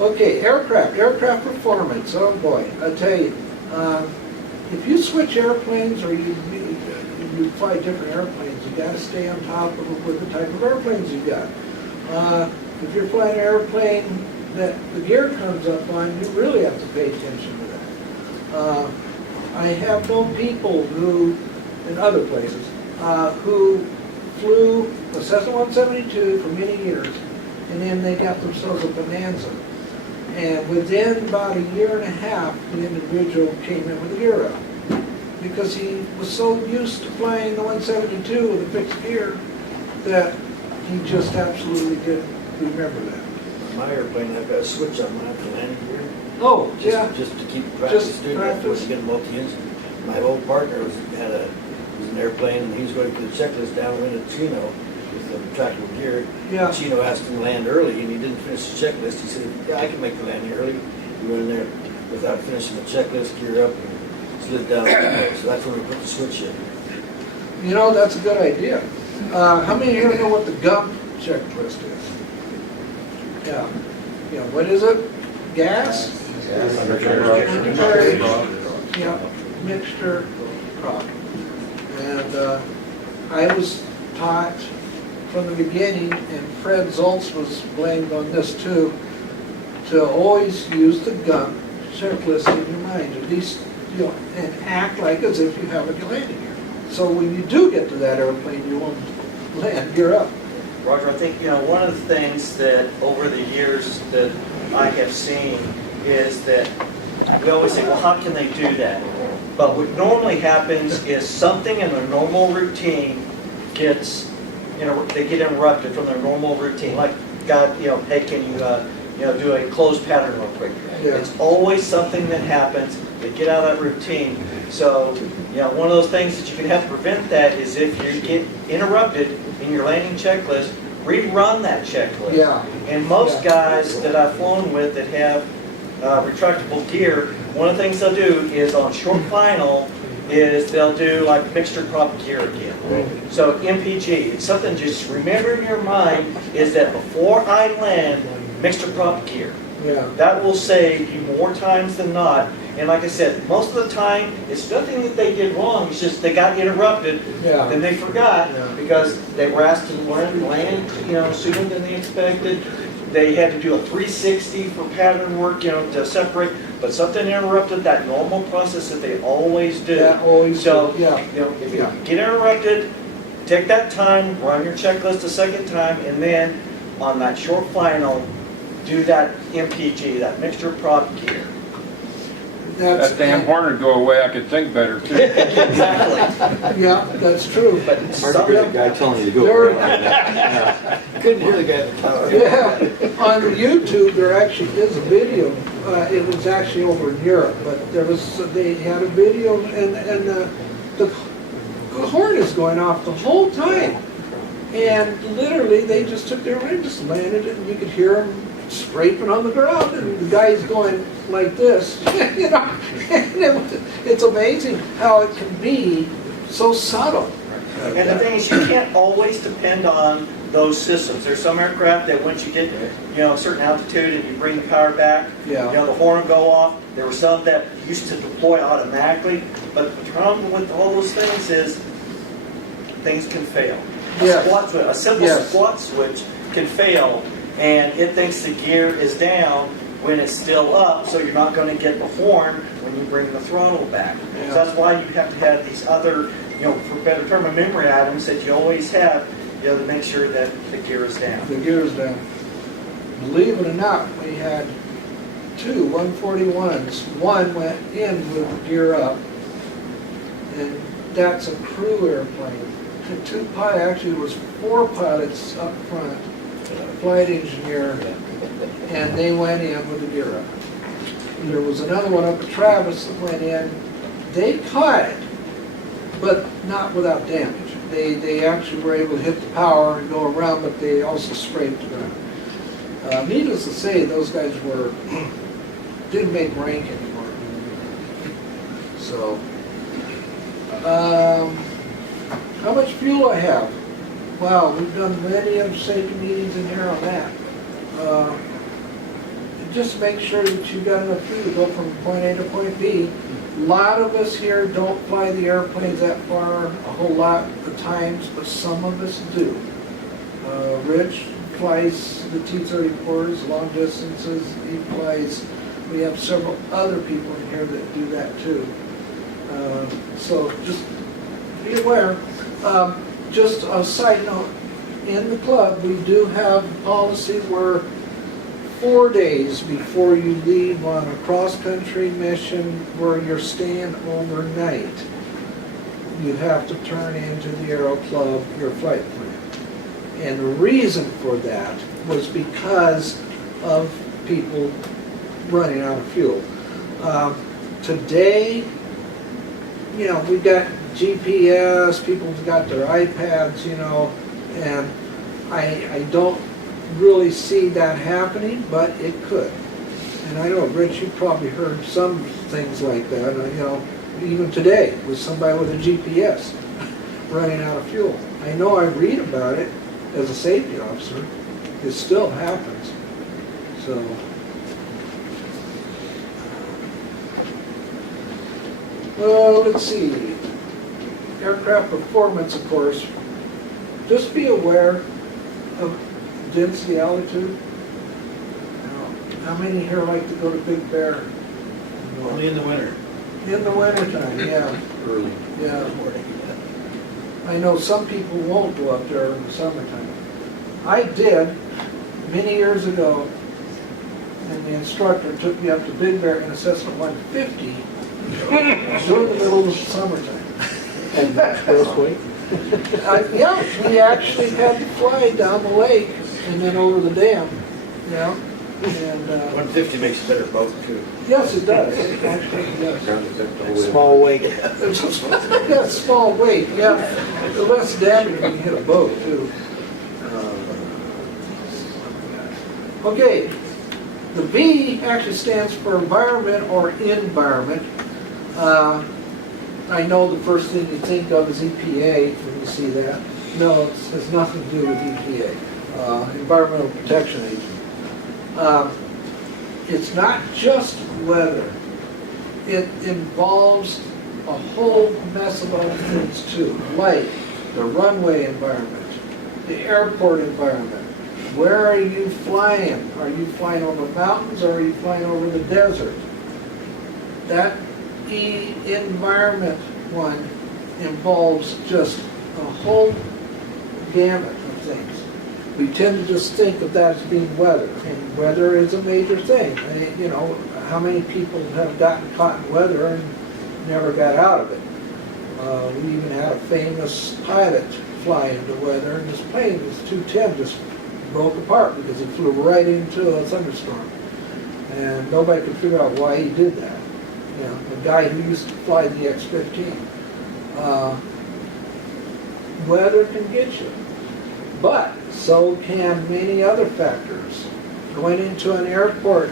Okay, aircraft performance. Oh boy, I tell you, if you switch airplanes or you fly different airplanes, you got to stay on top of it with the type of airplanes you got. If you're flying an airplane that the gear comes up on, you really have to pay attention to that. I have known people who, in other places, who flew a Cessna 172 for many years, and then they got themselves a Bonanza. And within about a year and a half, the individual came in with a gear up. Because he was so used to flying the 172 with a fixed gear that he just absolutely didn't remember that. My airplane, I've got a switch on mine for landing gear. Oh, yeah, Just to keep practice doing that before practice. you get multi-engine. My old partner was an airplane, and he was going to put a checklist downwind at Chino with the retractable gear. yeah, Chino asked him to land early, and he didn't finish the checklist. He said, yeah, I can make the landing early. He went in there without finishing the checklist, gear up, and slid down. So that's when we put the switch in. you know, that's a good idea. How many of you know what the GUMP checklist is? Yeah, yeah, what is it? Gas? Yeah, mixture problem. And I was taught from the beginning, and Fred Zoltz was blamed on this too, to always use the GUMP checklist in your mind, at least, you know, and act like as if you have a landing gear. So when you do get to that airplane, you won't land gear up. Roger, I think, you know, one of the things that over the years that I have seen is that we always say, well, how can they do that? But what normally happens is something in their normal routine gets, you know, they get interrupted from their normal routine. Like, God, you know, hey, can you, you know, do a closed pattern real quick? Yeah. It's always something that happens. They get out of that routine. So, you know, one of those things that you can have to prevent that is if you get interrupted in your landing checklist, rerun that checklist. Yeah. And most guys that I've flown with that have retractable gear, one of the things they'll do is on short final is they'll do like mixture prop gear again. So MPG, it's something just remember in your mind is that before I land, mixture prop gear. Yeah. That will save you more times than not. And like I said, most of the time, it's nothing that they did wrong. It's just they got interrupted, Yeah. then they forgot Yeah. because they were asked to land, you know, sooner than they expected. They had to do a 360 for pattern work, you know, to separate. But something interrupted that normal process that they always do. Yeah, always So, do, yeah. you know, if you Yeah. get interrupted, take that time, run your checklist a second time, and then on that short final, do that MPG, that mixture prop gear. That's, That damn horn would go away, I could think better too. Exactly. yeah, that's true. But Hard to hear the guy telling you to go. There- Couldn't hear the guy at the tower. Yeah, on YouTube, there actually is a video. It was actually over in Europe, but they had a video, and the horn is going off the whole time. And literally, they just took their ring, just landed it, and you could hear them scraping on the ground, and the guy's going like this, you know. And it's amazing how it can be so subtle. And the thing is, you can't always depend on those systems. There's some aircraft that once you get, you know, a certain altitude and you bring the power back, Yeah. you know, the horn will go off. There were some that used to deploy automatically, but the problem with all those things is things can fail. Yes. A simple Yes. squat switch can fail, and it thinks the gear is down when it's still up, so you're not going to get the horn when you bring the throttle back. Yeah. So that's why you have to have these other, you know, for better term, memory items that you always have, you know, to make sure that the gear is down. The gear's down. Believe it or not, we had two 141s. One went in with the gear up, and that's a crew airplane. The two pilots, actually there was 4 pilots up front, flight engineer, and they went in with the gear up. And there was another one up at Travis that went in. They caught it, but not without damage. They actually were able to hit the power and go around, but they also scraped the ground. Needless to say, those guys didn't make rank anymore. So, how much fuel I have? Wow, we've done many of safety meetings in here on that. Just make sure that you've got enough fuel to go from point A to point B. A lot of us here don't fly the airplanes that far a whole lot of times, but some of us do. Rich flies the T-34s, long distances, he flies. We have several other people in here that do that too. So just be aware. Just a side note, in the club, we do have a policy where 4 days before you leave on a cross-country mission where you're staying overnight, you have to turn into the Aero Club your flight plan. And the reason for that was because of people running out of fuel. Today, you know, we've got GPS, people's got their iPads, you know, and I don't really see that happening, but it could. And I know, Rich, you probably heard some things like that, you know, even today with somebody with a GPS running out of fuel. I know I read about it as a safety officer. It still happens. So, well, let's see. Aircraft performance, of course. Just be aware of density, altitude. How many here like to go to Big Bear? Only in the winter. In the wintertime, yeah. Early. Yeah. I know some people won't go up there in the summertime. I did many years ago, and the instructor took me up to Big Bear in a Cessna 150 during the middle of the summertime. And that's real quick. Yeah, we actually had to fly down the lake and then over the dam, yeah. And, 150 makes a better boat too. yes, it does. It actually does. Small weight. Yeah, small weight, yeah. The less damage when you hit a boat too. Okay, the B actually stands for environment or environment. I know the first thing you think of is EPA when you see that. No, it has nothing to do with EPA, Environmental Protection Agency. It's not just weather. It involves a whole mess of other things too, like the runway environment, the airport environment. Where are you flying? Are you flying over mountains or are you flying over the desert? That E environment one involves just a whole gamut of things. We tend to just think of that as being weather, and weather is a major thing. You know, how many people have gotten caught in weather and never got out of it? We even had a famous pilot fly into weather, and his plane, his 210, just broke apart because it flew right into a thunderstorm. And nobody could figure out why he did that. You know, the guy who used to fly the X-15. Weather can get you. But so can many other factors. Going into an airport,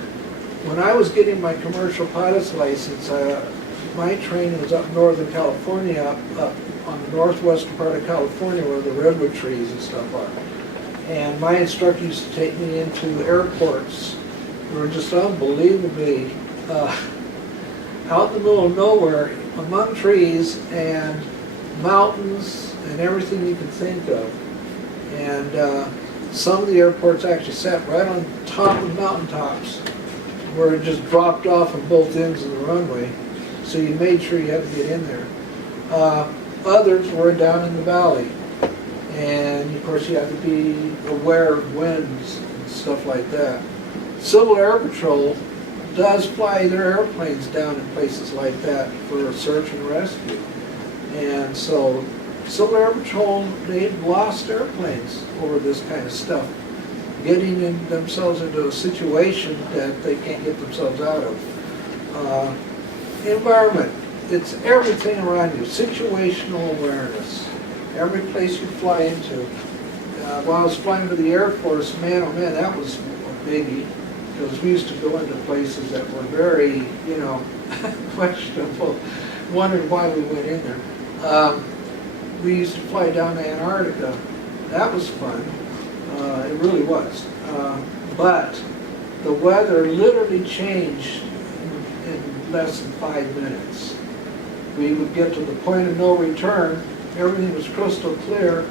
when I was getting my commercial pilot's license, my training was up northern California, up on the northwestern part of California where the redwood trees and stuff are. And my instructor used to take me into airports that were just unbelievably out in the middle of nowhere, among trees and mountains and everything you can think of. And some of the airports actually sat right on top of mountaintops where it just dropped off on both ends of the runway. So you made sure you had to get in there. Others were down in the valley. And of course you have to be aware of winds and stuff like that. Civil Air Patrol does fly their airplanes down in places like that for search and rescue. And so Civil Air Patrol, they've lost airplanes over this kind of stuff, getting themselves into a situation that they can't get themselves out of. Environment, it's everything around you, situational awareness. Every place you fly into. While I was flying to the Air Force, man, oh man, that was a biggie. Because we used to go into places that were very, you know, questionable, wondering why we went in there. We used to fly down to Antarctica. That was fun. It really was. But the weather literally changed in less than 5 minutes. We would get to the point of no return. Everything was crystal clear.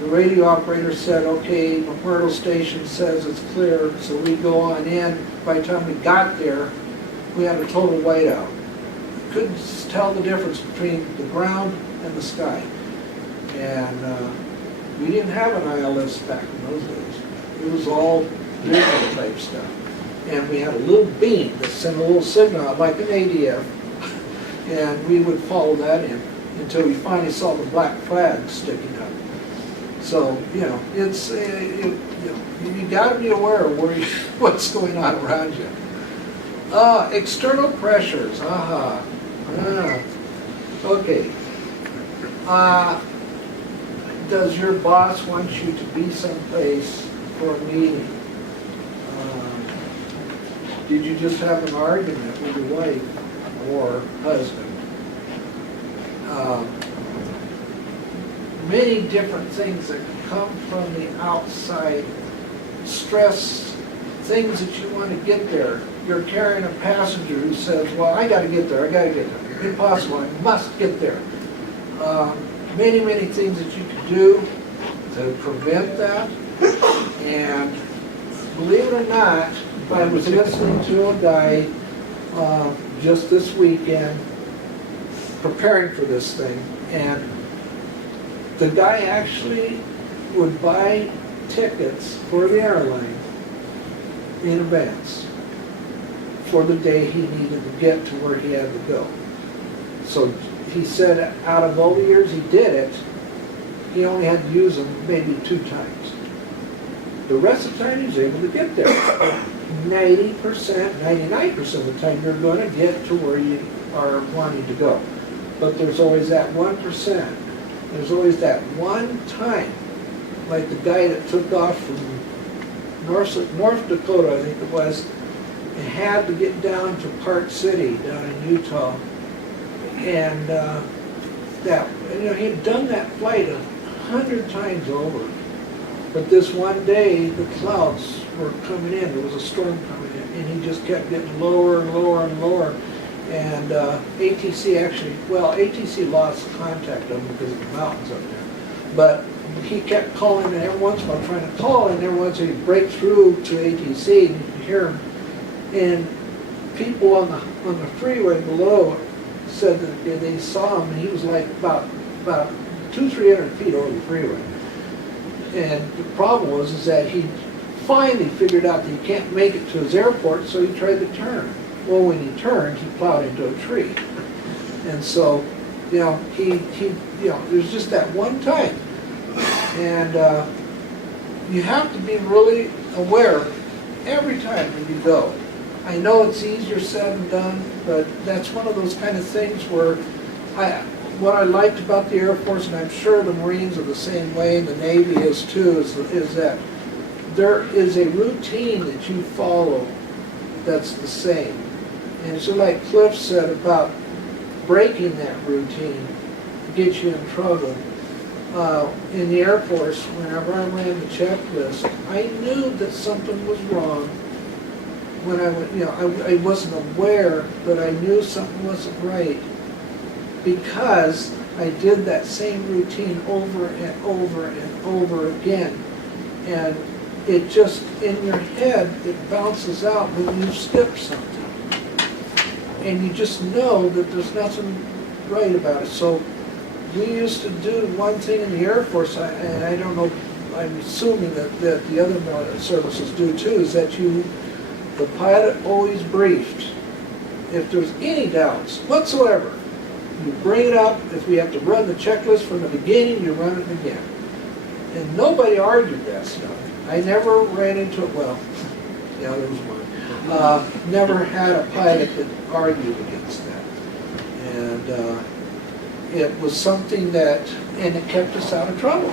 The radio operator said, okay, McMurdo Station says it's clear, so we go on in. By the time we got there, we had a total whiteout. Couldn't tell the difference between the ground and the sky. And we didn't have an ILS back in those days. It was all visual type stuff. And we had a little beam that sent a little signal out like an ADF. And we would follow that in until we finally saw the black flag sticking up. So, you know, it's, you gotta be aware of where what's going on around you. External pressures, okay. Does your boss want you to be someplace for a meeting? Did you just have an argument with your wife or husband? Many different things that come from the outside, stress, things that you want to get there. You're carrying a passenger who says, well, I gotta get there, I gotta get there. Impossible, I must get there. Many, many things that you can do to prevent that. And believe it or not, I was listening to a guy just this weekend preparing for this thing, and the guy actually would buy tickets for the airline in advance for the day he needed to get to where he had to go. So he said out of all the years he did it, he only had to use them maybe 2 times. The rest of the time he was able to get there. 90%, 99% of the time you're going to get to where you are wanting to go. But there's always that 1%. There's always that one time, like the guy that took off from North Dakota, I think it was, and had to get down to Park City down in Utah. And he had done that flight 100 times over. But this one day, the clouds were coming in. There was a storm coming in, and he just kept getting lower and lower and lower. And ATC lost contact of him because of the mountains up there. But he kept calling, and every once in a while trying to call, and every once in a while he'd break through to ATC, and you could hear him. And people on the freeway below said that they saw him, and he was like about 200-300 feet over the freeway. And the problem was that he finally figured out that he can't make it to his airport, so he tried to turn. Well, when he turned, he plowed into a tree. And so, there's just that one time. And you have to be really aware every time that you go. I know it's easier said than done, but that's one of those kind of things where what I liked about the Air Force, and I'm sure the Marines are the same way, and the Navy is too, is that there is a routine that you follow that's the same. And so like Cliff said about breaking that routine gets you in trouble. In the Air Force, whenever I ran the checklist, I knew that something was wrong. When I wasn't aware, but I knew something wasn't right because I did that same routine over and over and over again. And it just, in your head, it bounces out when you skip something. And you just know that there's nothing right about it. So we used to do one thing in the Air Force, and I don't know, I'm assuming that the other military services do too, is that the pilot always briefed. If there's any doubts whatsoever, you bring it up. If we have to run the checklist from the beginning, you run it again. And nobody argued that stuff. I never ran into it, well, yeah, there was one. Never had a pilot that argued against that. And it was something that, and it kept us out of trouble.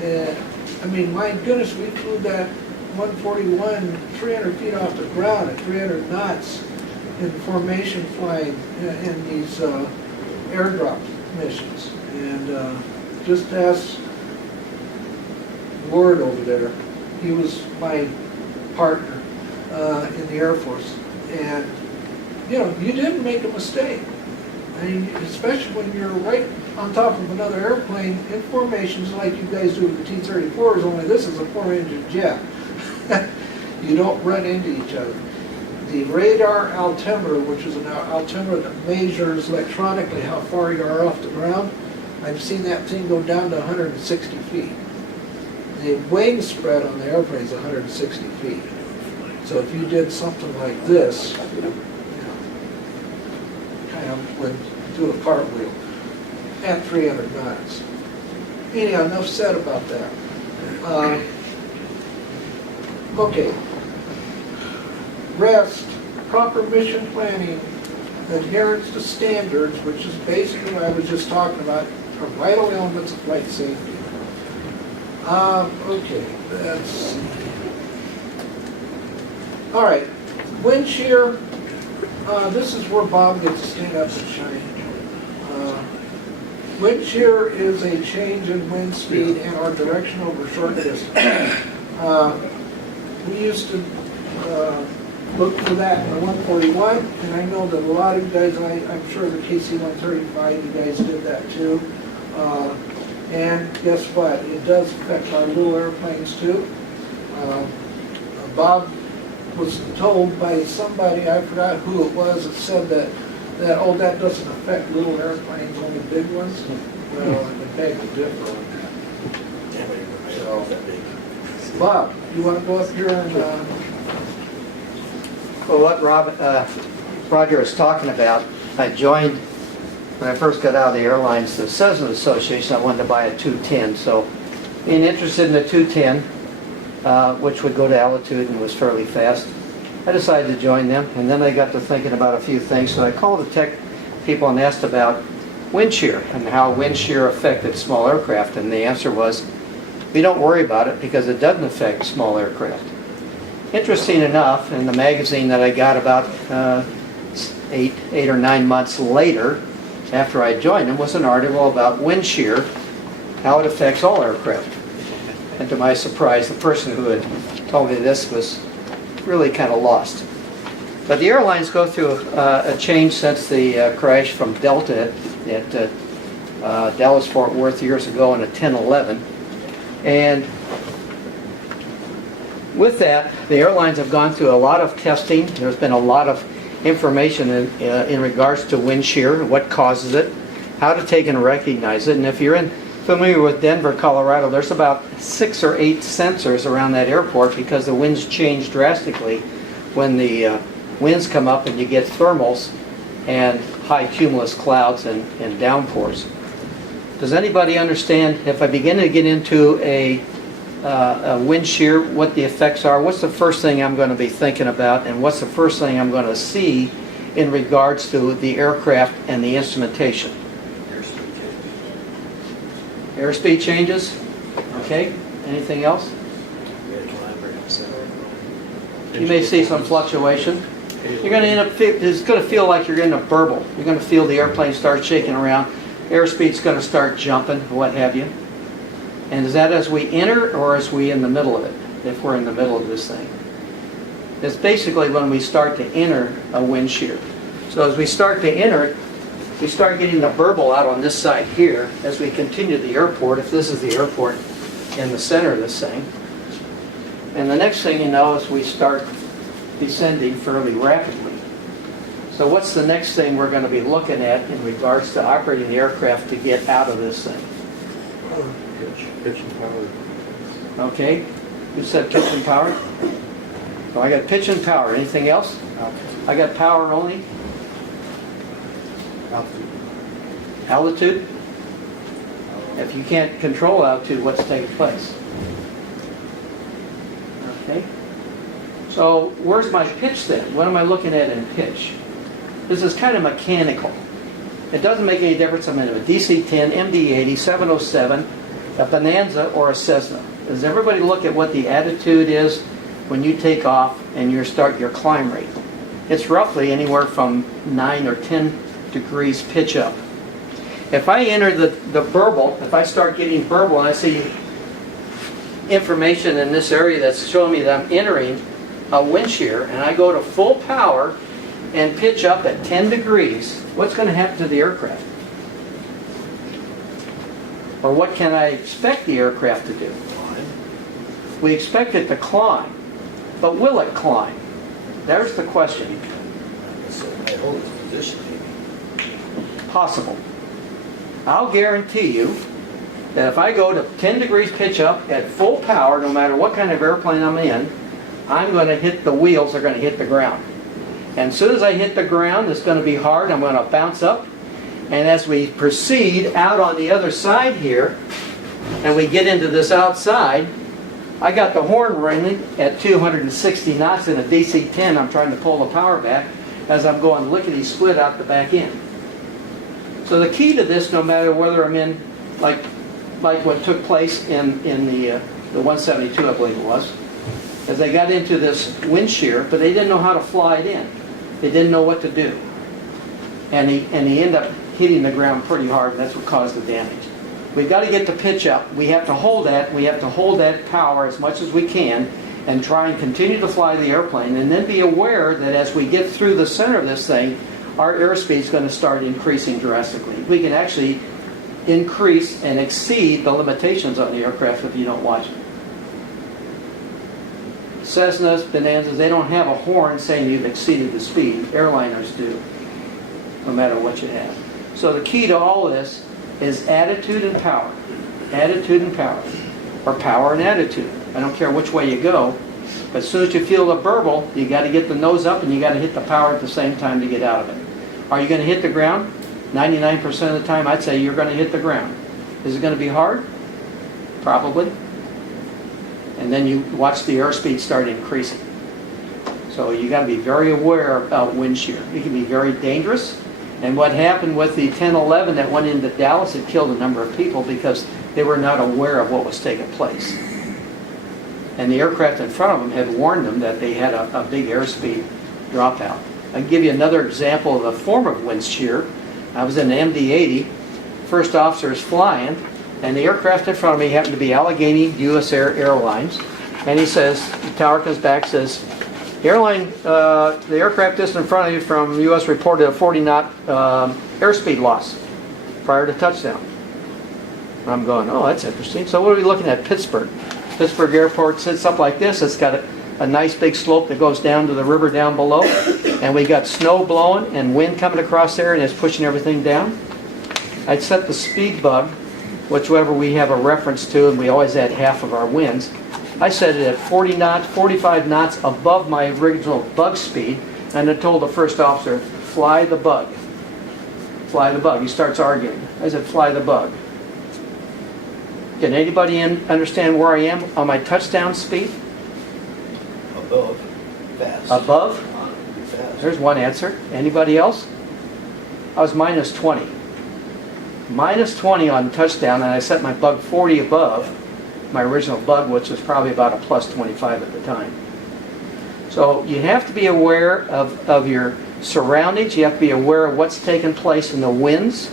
I mean, my goodness, we flew that 141 300 feet off the ground at 300 knots in formation flying in these airdrop missions. And just ask Ward over there. He was my partner in the Air Force. And, you didn't make a mistake. I mean, especially when you're right on top of another airplane in formations like you guys do with the T-34s, only this is a 4-engine jet. You don't run into each other. The radar altimeter, which is an altimeter that measures electronically how far you are off the ground, I've seen that thing go down to 160 feet. The wing spread on the airplane is 160 feet. So if you did something like this, kind of would do a cartwheel at 300 knots. anyhow, enough said about that. Okay. Rest, proper mission planning, adherence to standards, which is basically what I was just talking about, are vital elements of flight safety. Okay, let's see. All right, wind shear. This is where Bob gets to stand up and shine. Wind shear is a change in wind speed and or direction over short distance. We used to look for that in the 141, and I know that a lot of you guys, I'm sure the KC-135, you guys did that too. And guess what? It does affect our little airplanes too. Bob was told by somebody, I forgot who it was, that said that oh, that doesn't affect little airplanes, only big ones. Well, I beg to differ on that. So, Bob, you want to go up here and, Well, what Roger is talking about, I joined, when I first got out of the airlines, the Cessna Association. I wanted to buy a 210, so being interested in the 210, which would go to altitude and was fairly fast, I decided to join them, and then I got to thinking about a few things, so I called the tech people and asked about wind shear and how wind shear affected small aircraft, and the answer was, we don't worry about it because it doesn't affect small aircraft. Interesting enough, in the magazine that I got about 8 or 9 months later, after I joined them, was an article about wind shear, how it affects all aircraft. And to my surprise, the person who had told me this was really kind of lost. But the airlines go through a change since the crash from Delta at Dallas-Fort Worth years ago in a 1011. And with that, the airlines have gone through a lot of testing. There's been a lot of information in regards to wind shear, what causes it, how to take and recognize it. And if you're familiar with Denver, Colorado, there's about 6 or 8 sensors around that airport because the winds change drastically when the winds come up and you get thermals and high cumulus clouds and downpours. Does anybody understand, if I begin to get into a wind shear, what the effects are? What's the first thing I'm going to be thinking about, and what's the first thing I'm going to see in regards to the aircraft and the instrumentation? Airspeed changes. Okay. Anything else? You may see some fluctuation. You're going to end up, it's going to feel like you're in a burble. You're going to feel the airplane start shaking around. Airspeed's going to start jumping, what have you. And is that as we enter or as we in the middle of it, if we're in the middle of this thing? It's basically when we start to enter a wind shear. So as we start to enter it, we start getting the burble out on this side here as we continue the airport, if this is the airport in the center of this thing. And the next thing you know is we start descending fairly rapidly. So what's the next thing we're going to be looking at in regards to operating the aircraft to get out of this thing? Pitch and power. Okay, you said pitch and power? Oh, I got pitch and power. Anything else? I got power only. Altitude? If you can't control altitude, what's taking place? Okay. So where's my pitch then? What am I looking at in pitch? This is kind of mechanical. It doesn't make any difference if I'm in a DC-10, MD-80, 707, a Bonanza, or a Cessna. Does everybody look at what the attitude is when you take off and you start your climb rate? It's roughly anywhere from 9 or 10 degrees pitch up. If I enter the burble, if I start getting burble and I see information in this area that's showing me that I'm entering a wind shear, and I go to full power and pitch up at 10 degrees, what's going to happen to the aircraft? Or what can I expect the aircraft to do? We expect it to climb, but will it climb? There's the question. Possible. I'll guarantee you that if I go to 10 degrees pitch up at full power, no matter what kind of airplane I'm in, I'm going to hit the wheels, are going to hit the ground. And as soon as I hit the ground, it's going to be hard, I'm going to bounce up. And as we proceed out on the other side here, and we get into this outside, I got the horn ringing at 260 knots in a DC-10. I'm trying to pull the power back as I'm going lickety-split out the back end. So the key to this, no matter whether I'm in, like what took place in the 172, I believe it was, is they got into this wind shear, but they didn't know how to fly it in. They didn't know what to do. And he ended up hitting the ground pretty hard, and that's what caused the damage. We've got to get the pitch up. We have to hold that. We have to hold that power as much as we can and try and continue to fly the airplane, and then be aware that as we get through the center of this thing, our airspeed is going to start increasing drastically. We can actually increase and exceed the limitations on the aircraft if you don't watch it. Cessnas, Bonanzas, they don't have a horn saying you've exceeded the speed. Airliners do, no matter what you have. So the key to all this is attitude and power. Attitude and power. Or power and attitude. I don't care which way you go, but as soon as you feel the burble, you got to get the nose up and you got to hit the power at the same time to get out of it. Are you going to hit the ground? 99% of the time, I'd say you're going to hit the ground. Is it going to be hard? Probably. And then you watch the airspeed start increasing. So you got to be very aware about wind shear. It can be very dangerous. And what happened with the 1011 that went into Dallas, it killed a number of people because they were not aware of what was taking place. And the aircraft in front of them had warned them that they had a big airspeed dropout. I'll give you another example of a form of wind shear. I was in an MD-80, first officer is flying, and the aircraft in front of me happened to be Allegheny US Airlines. And he says, the tower comes back, says, the aircraft just in front of you from US reported a 40-knot airspeed loss prior to touchdown. I'm going, oh, that's interesting. So what are we looking at? Pittsburgh. Pittsburgh Airport sits up like this. It's got a nice big slope that goes down to the river down below. And we got snow blowing and wind coming across there, and it's pushing everything down. I'd set the speed bug, whichever we have a reference to, and we always add half of our winds. I set it at 40 knots, 45 knots above my original bug speed, and I told the first officer, fly the bug. Fly the bug. He starts arguing. I said, fly the bug. Can anybody understand where I am on my touchdown speed? Above. Fast. Above? Fast. There's one answer. Anybody else? I was minus 20. Minus 20 on touchdown, and I set my bug 40 above my original bug, which was probably about a plus 25 at the time. So you have to be aware of your surroundings. You have to be aware of what's taking place in the winds,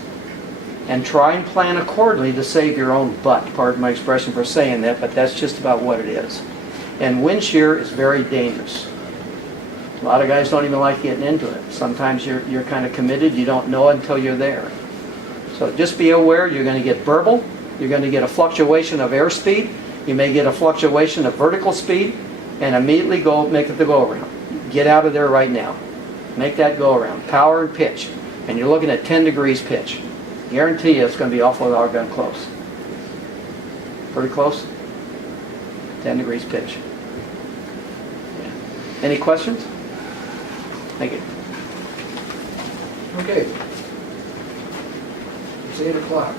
and try and plan accordingly to save your own butt. Pardon my expression for saying that, but that's just about what it is. And wind shear is very dangerous. A lot of guys don't even like getting into it. Sometimes you're kind of committed. You don't know until you're there. So just be aware you're going to get burble. You're going to get a fluctuation of airspeed. You may get a fluctuation of vertical speed, and immediately make it the go around. Get out of there right now. Make that go around. Power and pitch. And you're looking at 10 degrees pitch. Guarantee you it's going to be awful doggone close. Pretty close? 10 degrees pitch. Yeah. Any questions? Thank you. Okay. It's 8 o'clock.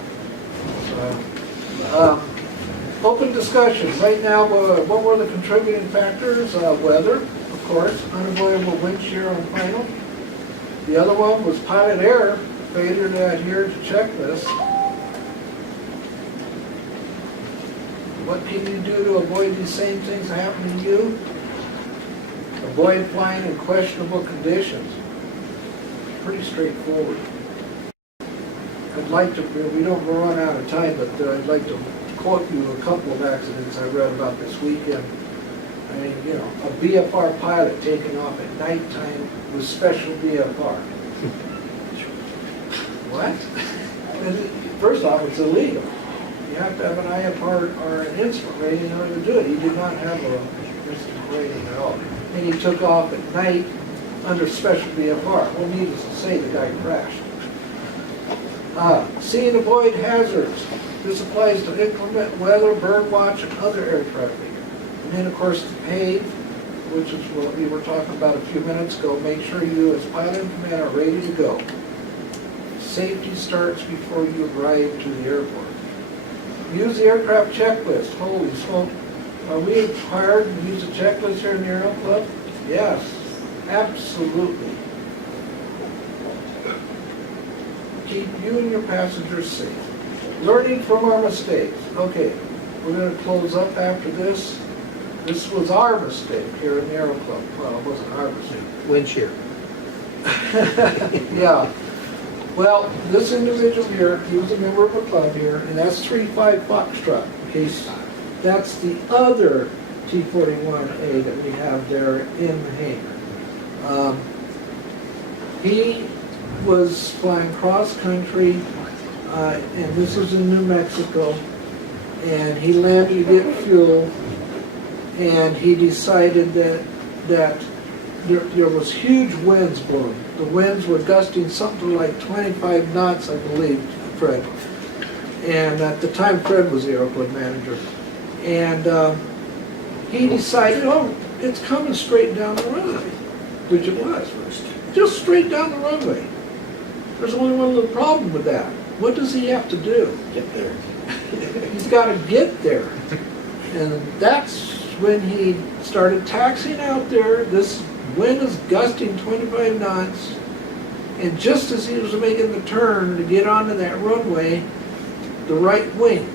Open discussion. Right now, what were the contributing factors? Weather, of course, unavoidable wind shear on final. The other one was pilot error, failure to adhere to checklists. What can you do to avoid these same things happening to you? Avoid flying in questionable conditions. Pretty straightforward. I'd like to, we don't run out of time, but I'd like to quote you a couple of accidents I read about this weekend. I mean, you know, a BFR pilot taking off at nighttime with special BFR. What? First off, it's illegal. You have to have an IFR or an instrument rating in order to do it. He did not have a instrument rating at all. And he took off at night under special BFR. Well, needless to say, the guy crashed. See and avoid hazards. This applies to inclement weather, bird watch, and other air traffic. And then, of course, the pave, which is what we were talking about a few minutes ago. Make sure you, as pilot in command, are ready to go. Safety starts before you arrive to the airport. use the aircraft checklist. Holy smoke. Are we required to use a checklist here in the Aero Club? Yes, absolutely. Keep you and your passengers safe. Learning from our mistakes. Okay, we're gonna close up after this. This was our mistake here in the Aero Club. Well, it wasn't our mistake. Wind shear. Yeah. Well, this individual here, he was a member of a club here, and that's 3-5 Foxtrot. Okay, that's the other T-41A that we have there in the hangar. He was flying cross-country, and this was in New Mexico, and he landed to get fuel, and he decided that there was huge winds blowing. The winds were gusting something like 25 knots, I believe, Fred. And at the time, Fred was the Aero Club manager. And he decided, oh, it's coming straight down the runway, which it was. Just straight down the runway. There's only one little problem with that. What does he have to do? Get there. He's got to get there. And that's when he started taxiing out there. This wind is gusting 25 knots. And just as he was making the turn to get onto that runway, the right wing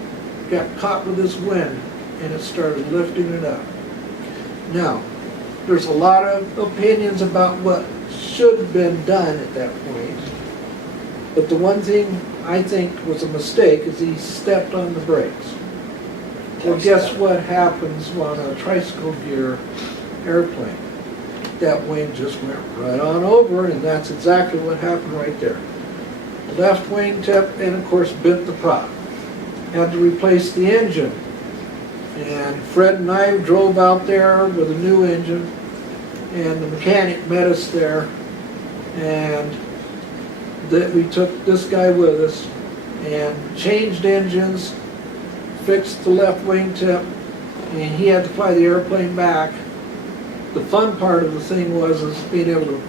got caught with this wind and it started lifting it up. Now, there's a lot of opinions about what should have been done at that point. But the one thing I think was a mistake is he stepped on the brakes. Well, guess what happens on a tricycle gear airplane? That wing just went right on over, and that's exactly what happened right there. Left wing tip, and of course bent the prop. Had to replace the engine. And Fred and I drove out there with a new engine, and the mechanic met us there, and we took this guy with us and changed engines, fixed the left wing tip, and he had to fly the airplane back. The fun part of the thing was being able to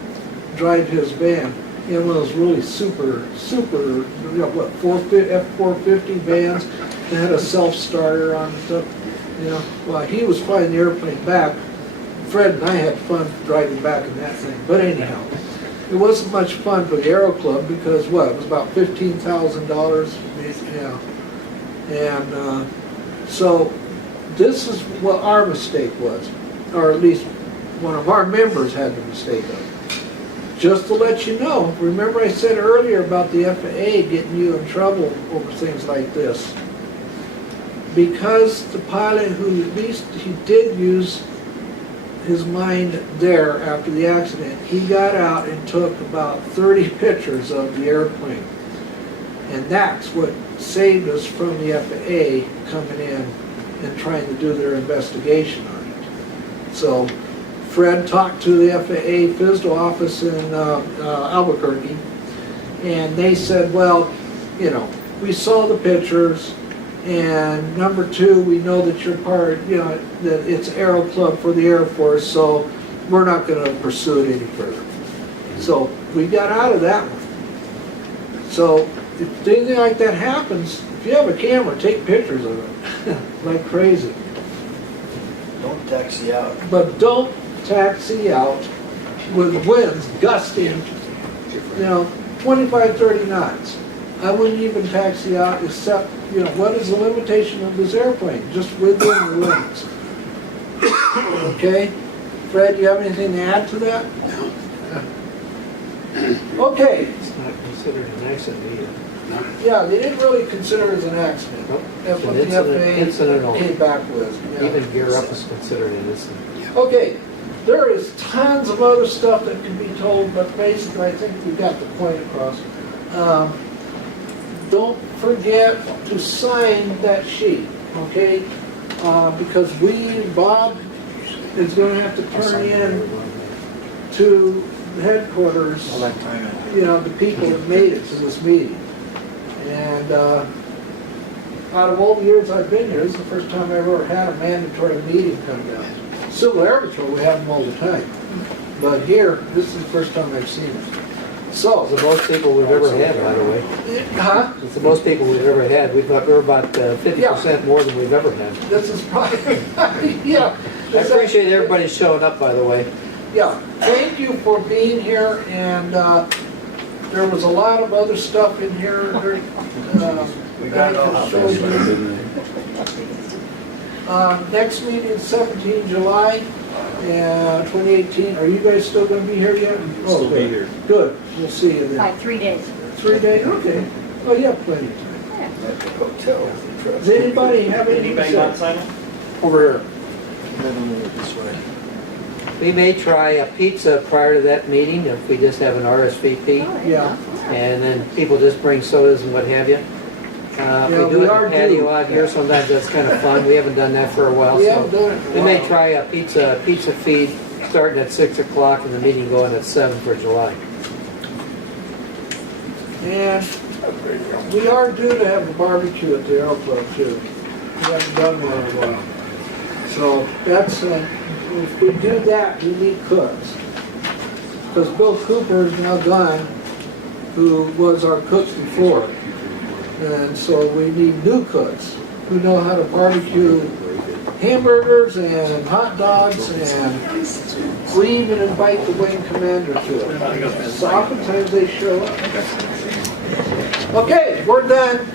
drive his van in one of those really super, you know, what, F-450 vans that had a self-starter on and stuff. You know, while he was flying the airplane back, Fred and I had fun driving back in that thing. But anyhow, it wasn't much fun for the Aero Club because what, it was about $15,000. Yeah. And so this is what our mistake was, or at least one of our members had the mistake of. Just to let you know, remember I said earlier about the FAA getting you in trouble over things like this. Because the pilot, who at least he did use his mind there after the accident, he got out and took about 30 pictures of the airplane. And that's what saved us from the FAA coming in and trying to do their investigation on it. So Fred talked to the FAA FSDO office in Albuquerque, and they said, well, you know, we saw the pictures, and number two, we know that you're part, you know, that it's Aero Club for the Air Force, so we're not going to pursue it any further. So we got out of that one. So if anything like that happens, if you have a camera, take pictures of it like crazy. Don't taxi out. But don't taxi out with winds gusting, you know, 25, 30 knots. I wouldn't even taxi out except, you know, what is the limitation of this airplane? Just within the winds. Okay? Fred, you have anything to add to that? Okay. It's not considered an accident either. Yeah, they didn't really consider it as an accident. Nope. That's what An the incident FAA only. came back with. Yeah. Even gear up is considered an incident. Okay, there is tons of other stuff that can be told, but basically I think we got the point across. Don't forget to sign that sheet, okay? Because Bob is going to have to turn in to the headquarters, you know, the people that made it to this meeting. And out of all the years I've been here, this is the first time I've ever had a mandatory meeting come down. Civil Air Patrol, we have them all the time. But here, this is the first time I've seen it. So, It's the most people we've ever had, by the way. huh? It's the most people we've ever had. We're about 50% more than we've ever had. This is probably, yeah. I appreciate everybody showing up, by the way. Yeah, thank you for being here, and there was a lot of other stuff in here. We got it all out there. Next meeting, 17 July, 2018. Are you guys still gonna be here yet? Still be good. here. Good, we'll see you then. Like 3 days. 3 days, okay. Oh, you have plenty of time. At the hotel. Does anybody have anything to Anybody not say? signing? Over here. This way. We may try a pizza prior to that meeting if we just have an RSVP. Yeah. And then people just bring sodas and what have you. Yeah, If we do we it are in the patio due. out here, sometimes that's kind of fun. We haven't done that for a while, We so haven't done it in a we may while. try a pizza feed starting at 6 o'clock and the meeting going at 7 for July. And we are due to have a barbecue at the Aero Club too. We haven't done one in a while. So that's, if we do that, we need cooks. Because Bill Cooper is now gone, who was our cook before. And so we need new cooks who know how to barbecue hamburgers and hot dogs, and we even invite the wing commander to it. So oftentimes they show up. Okay, we're done.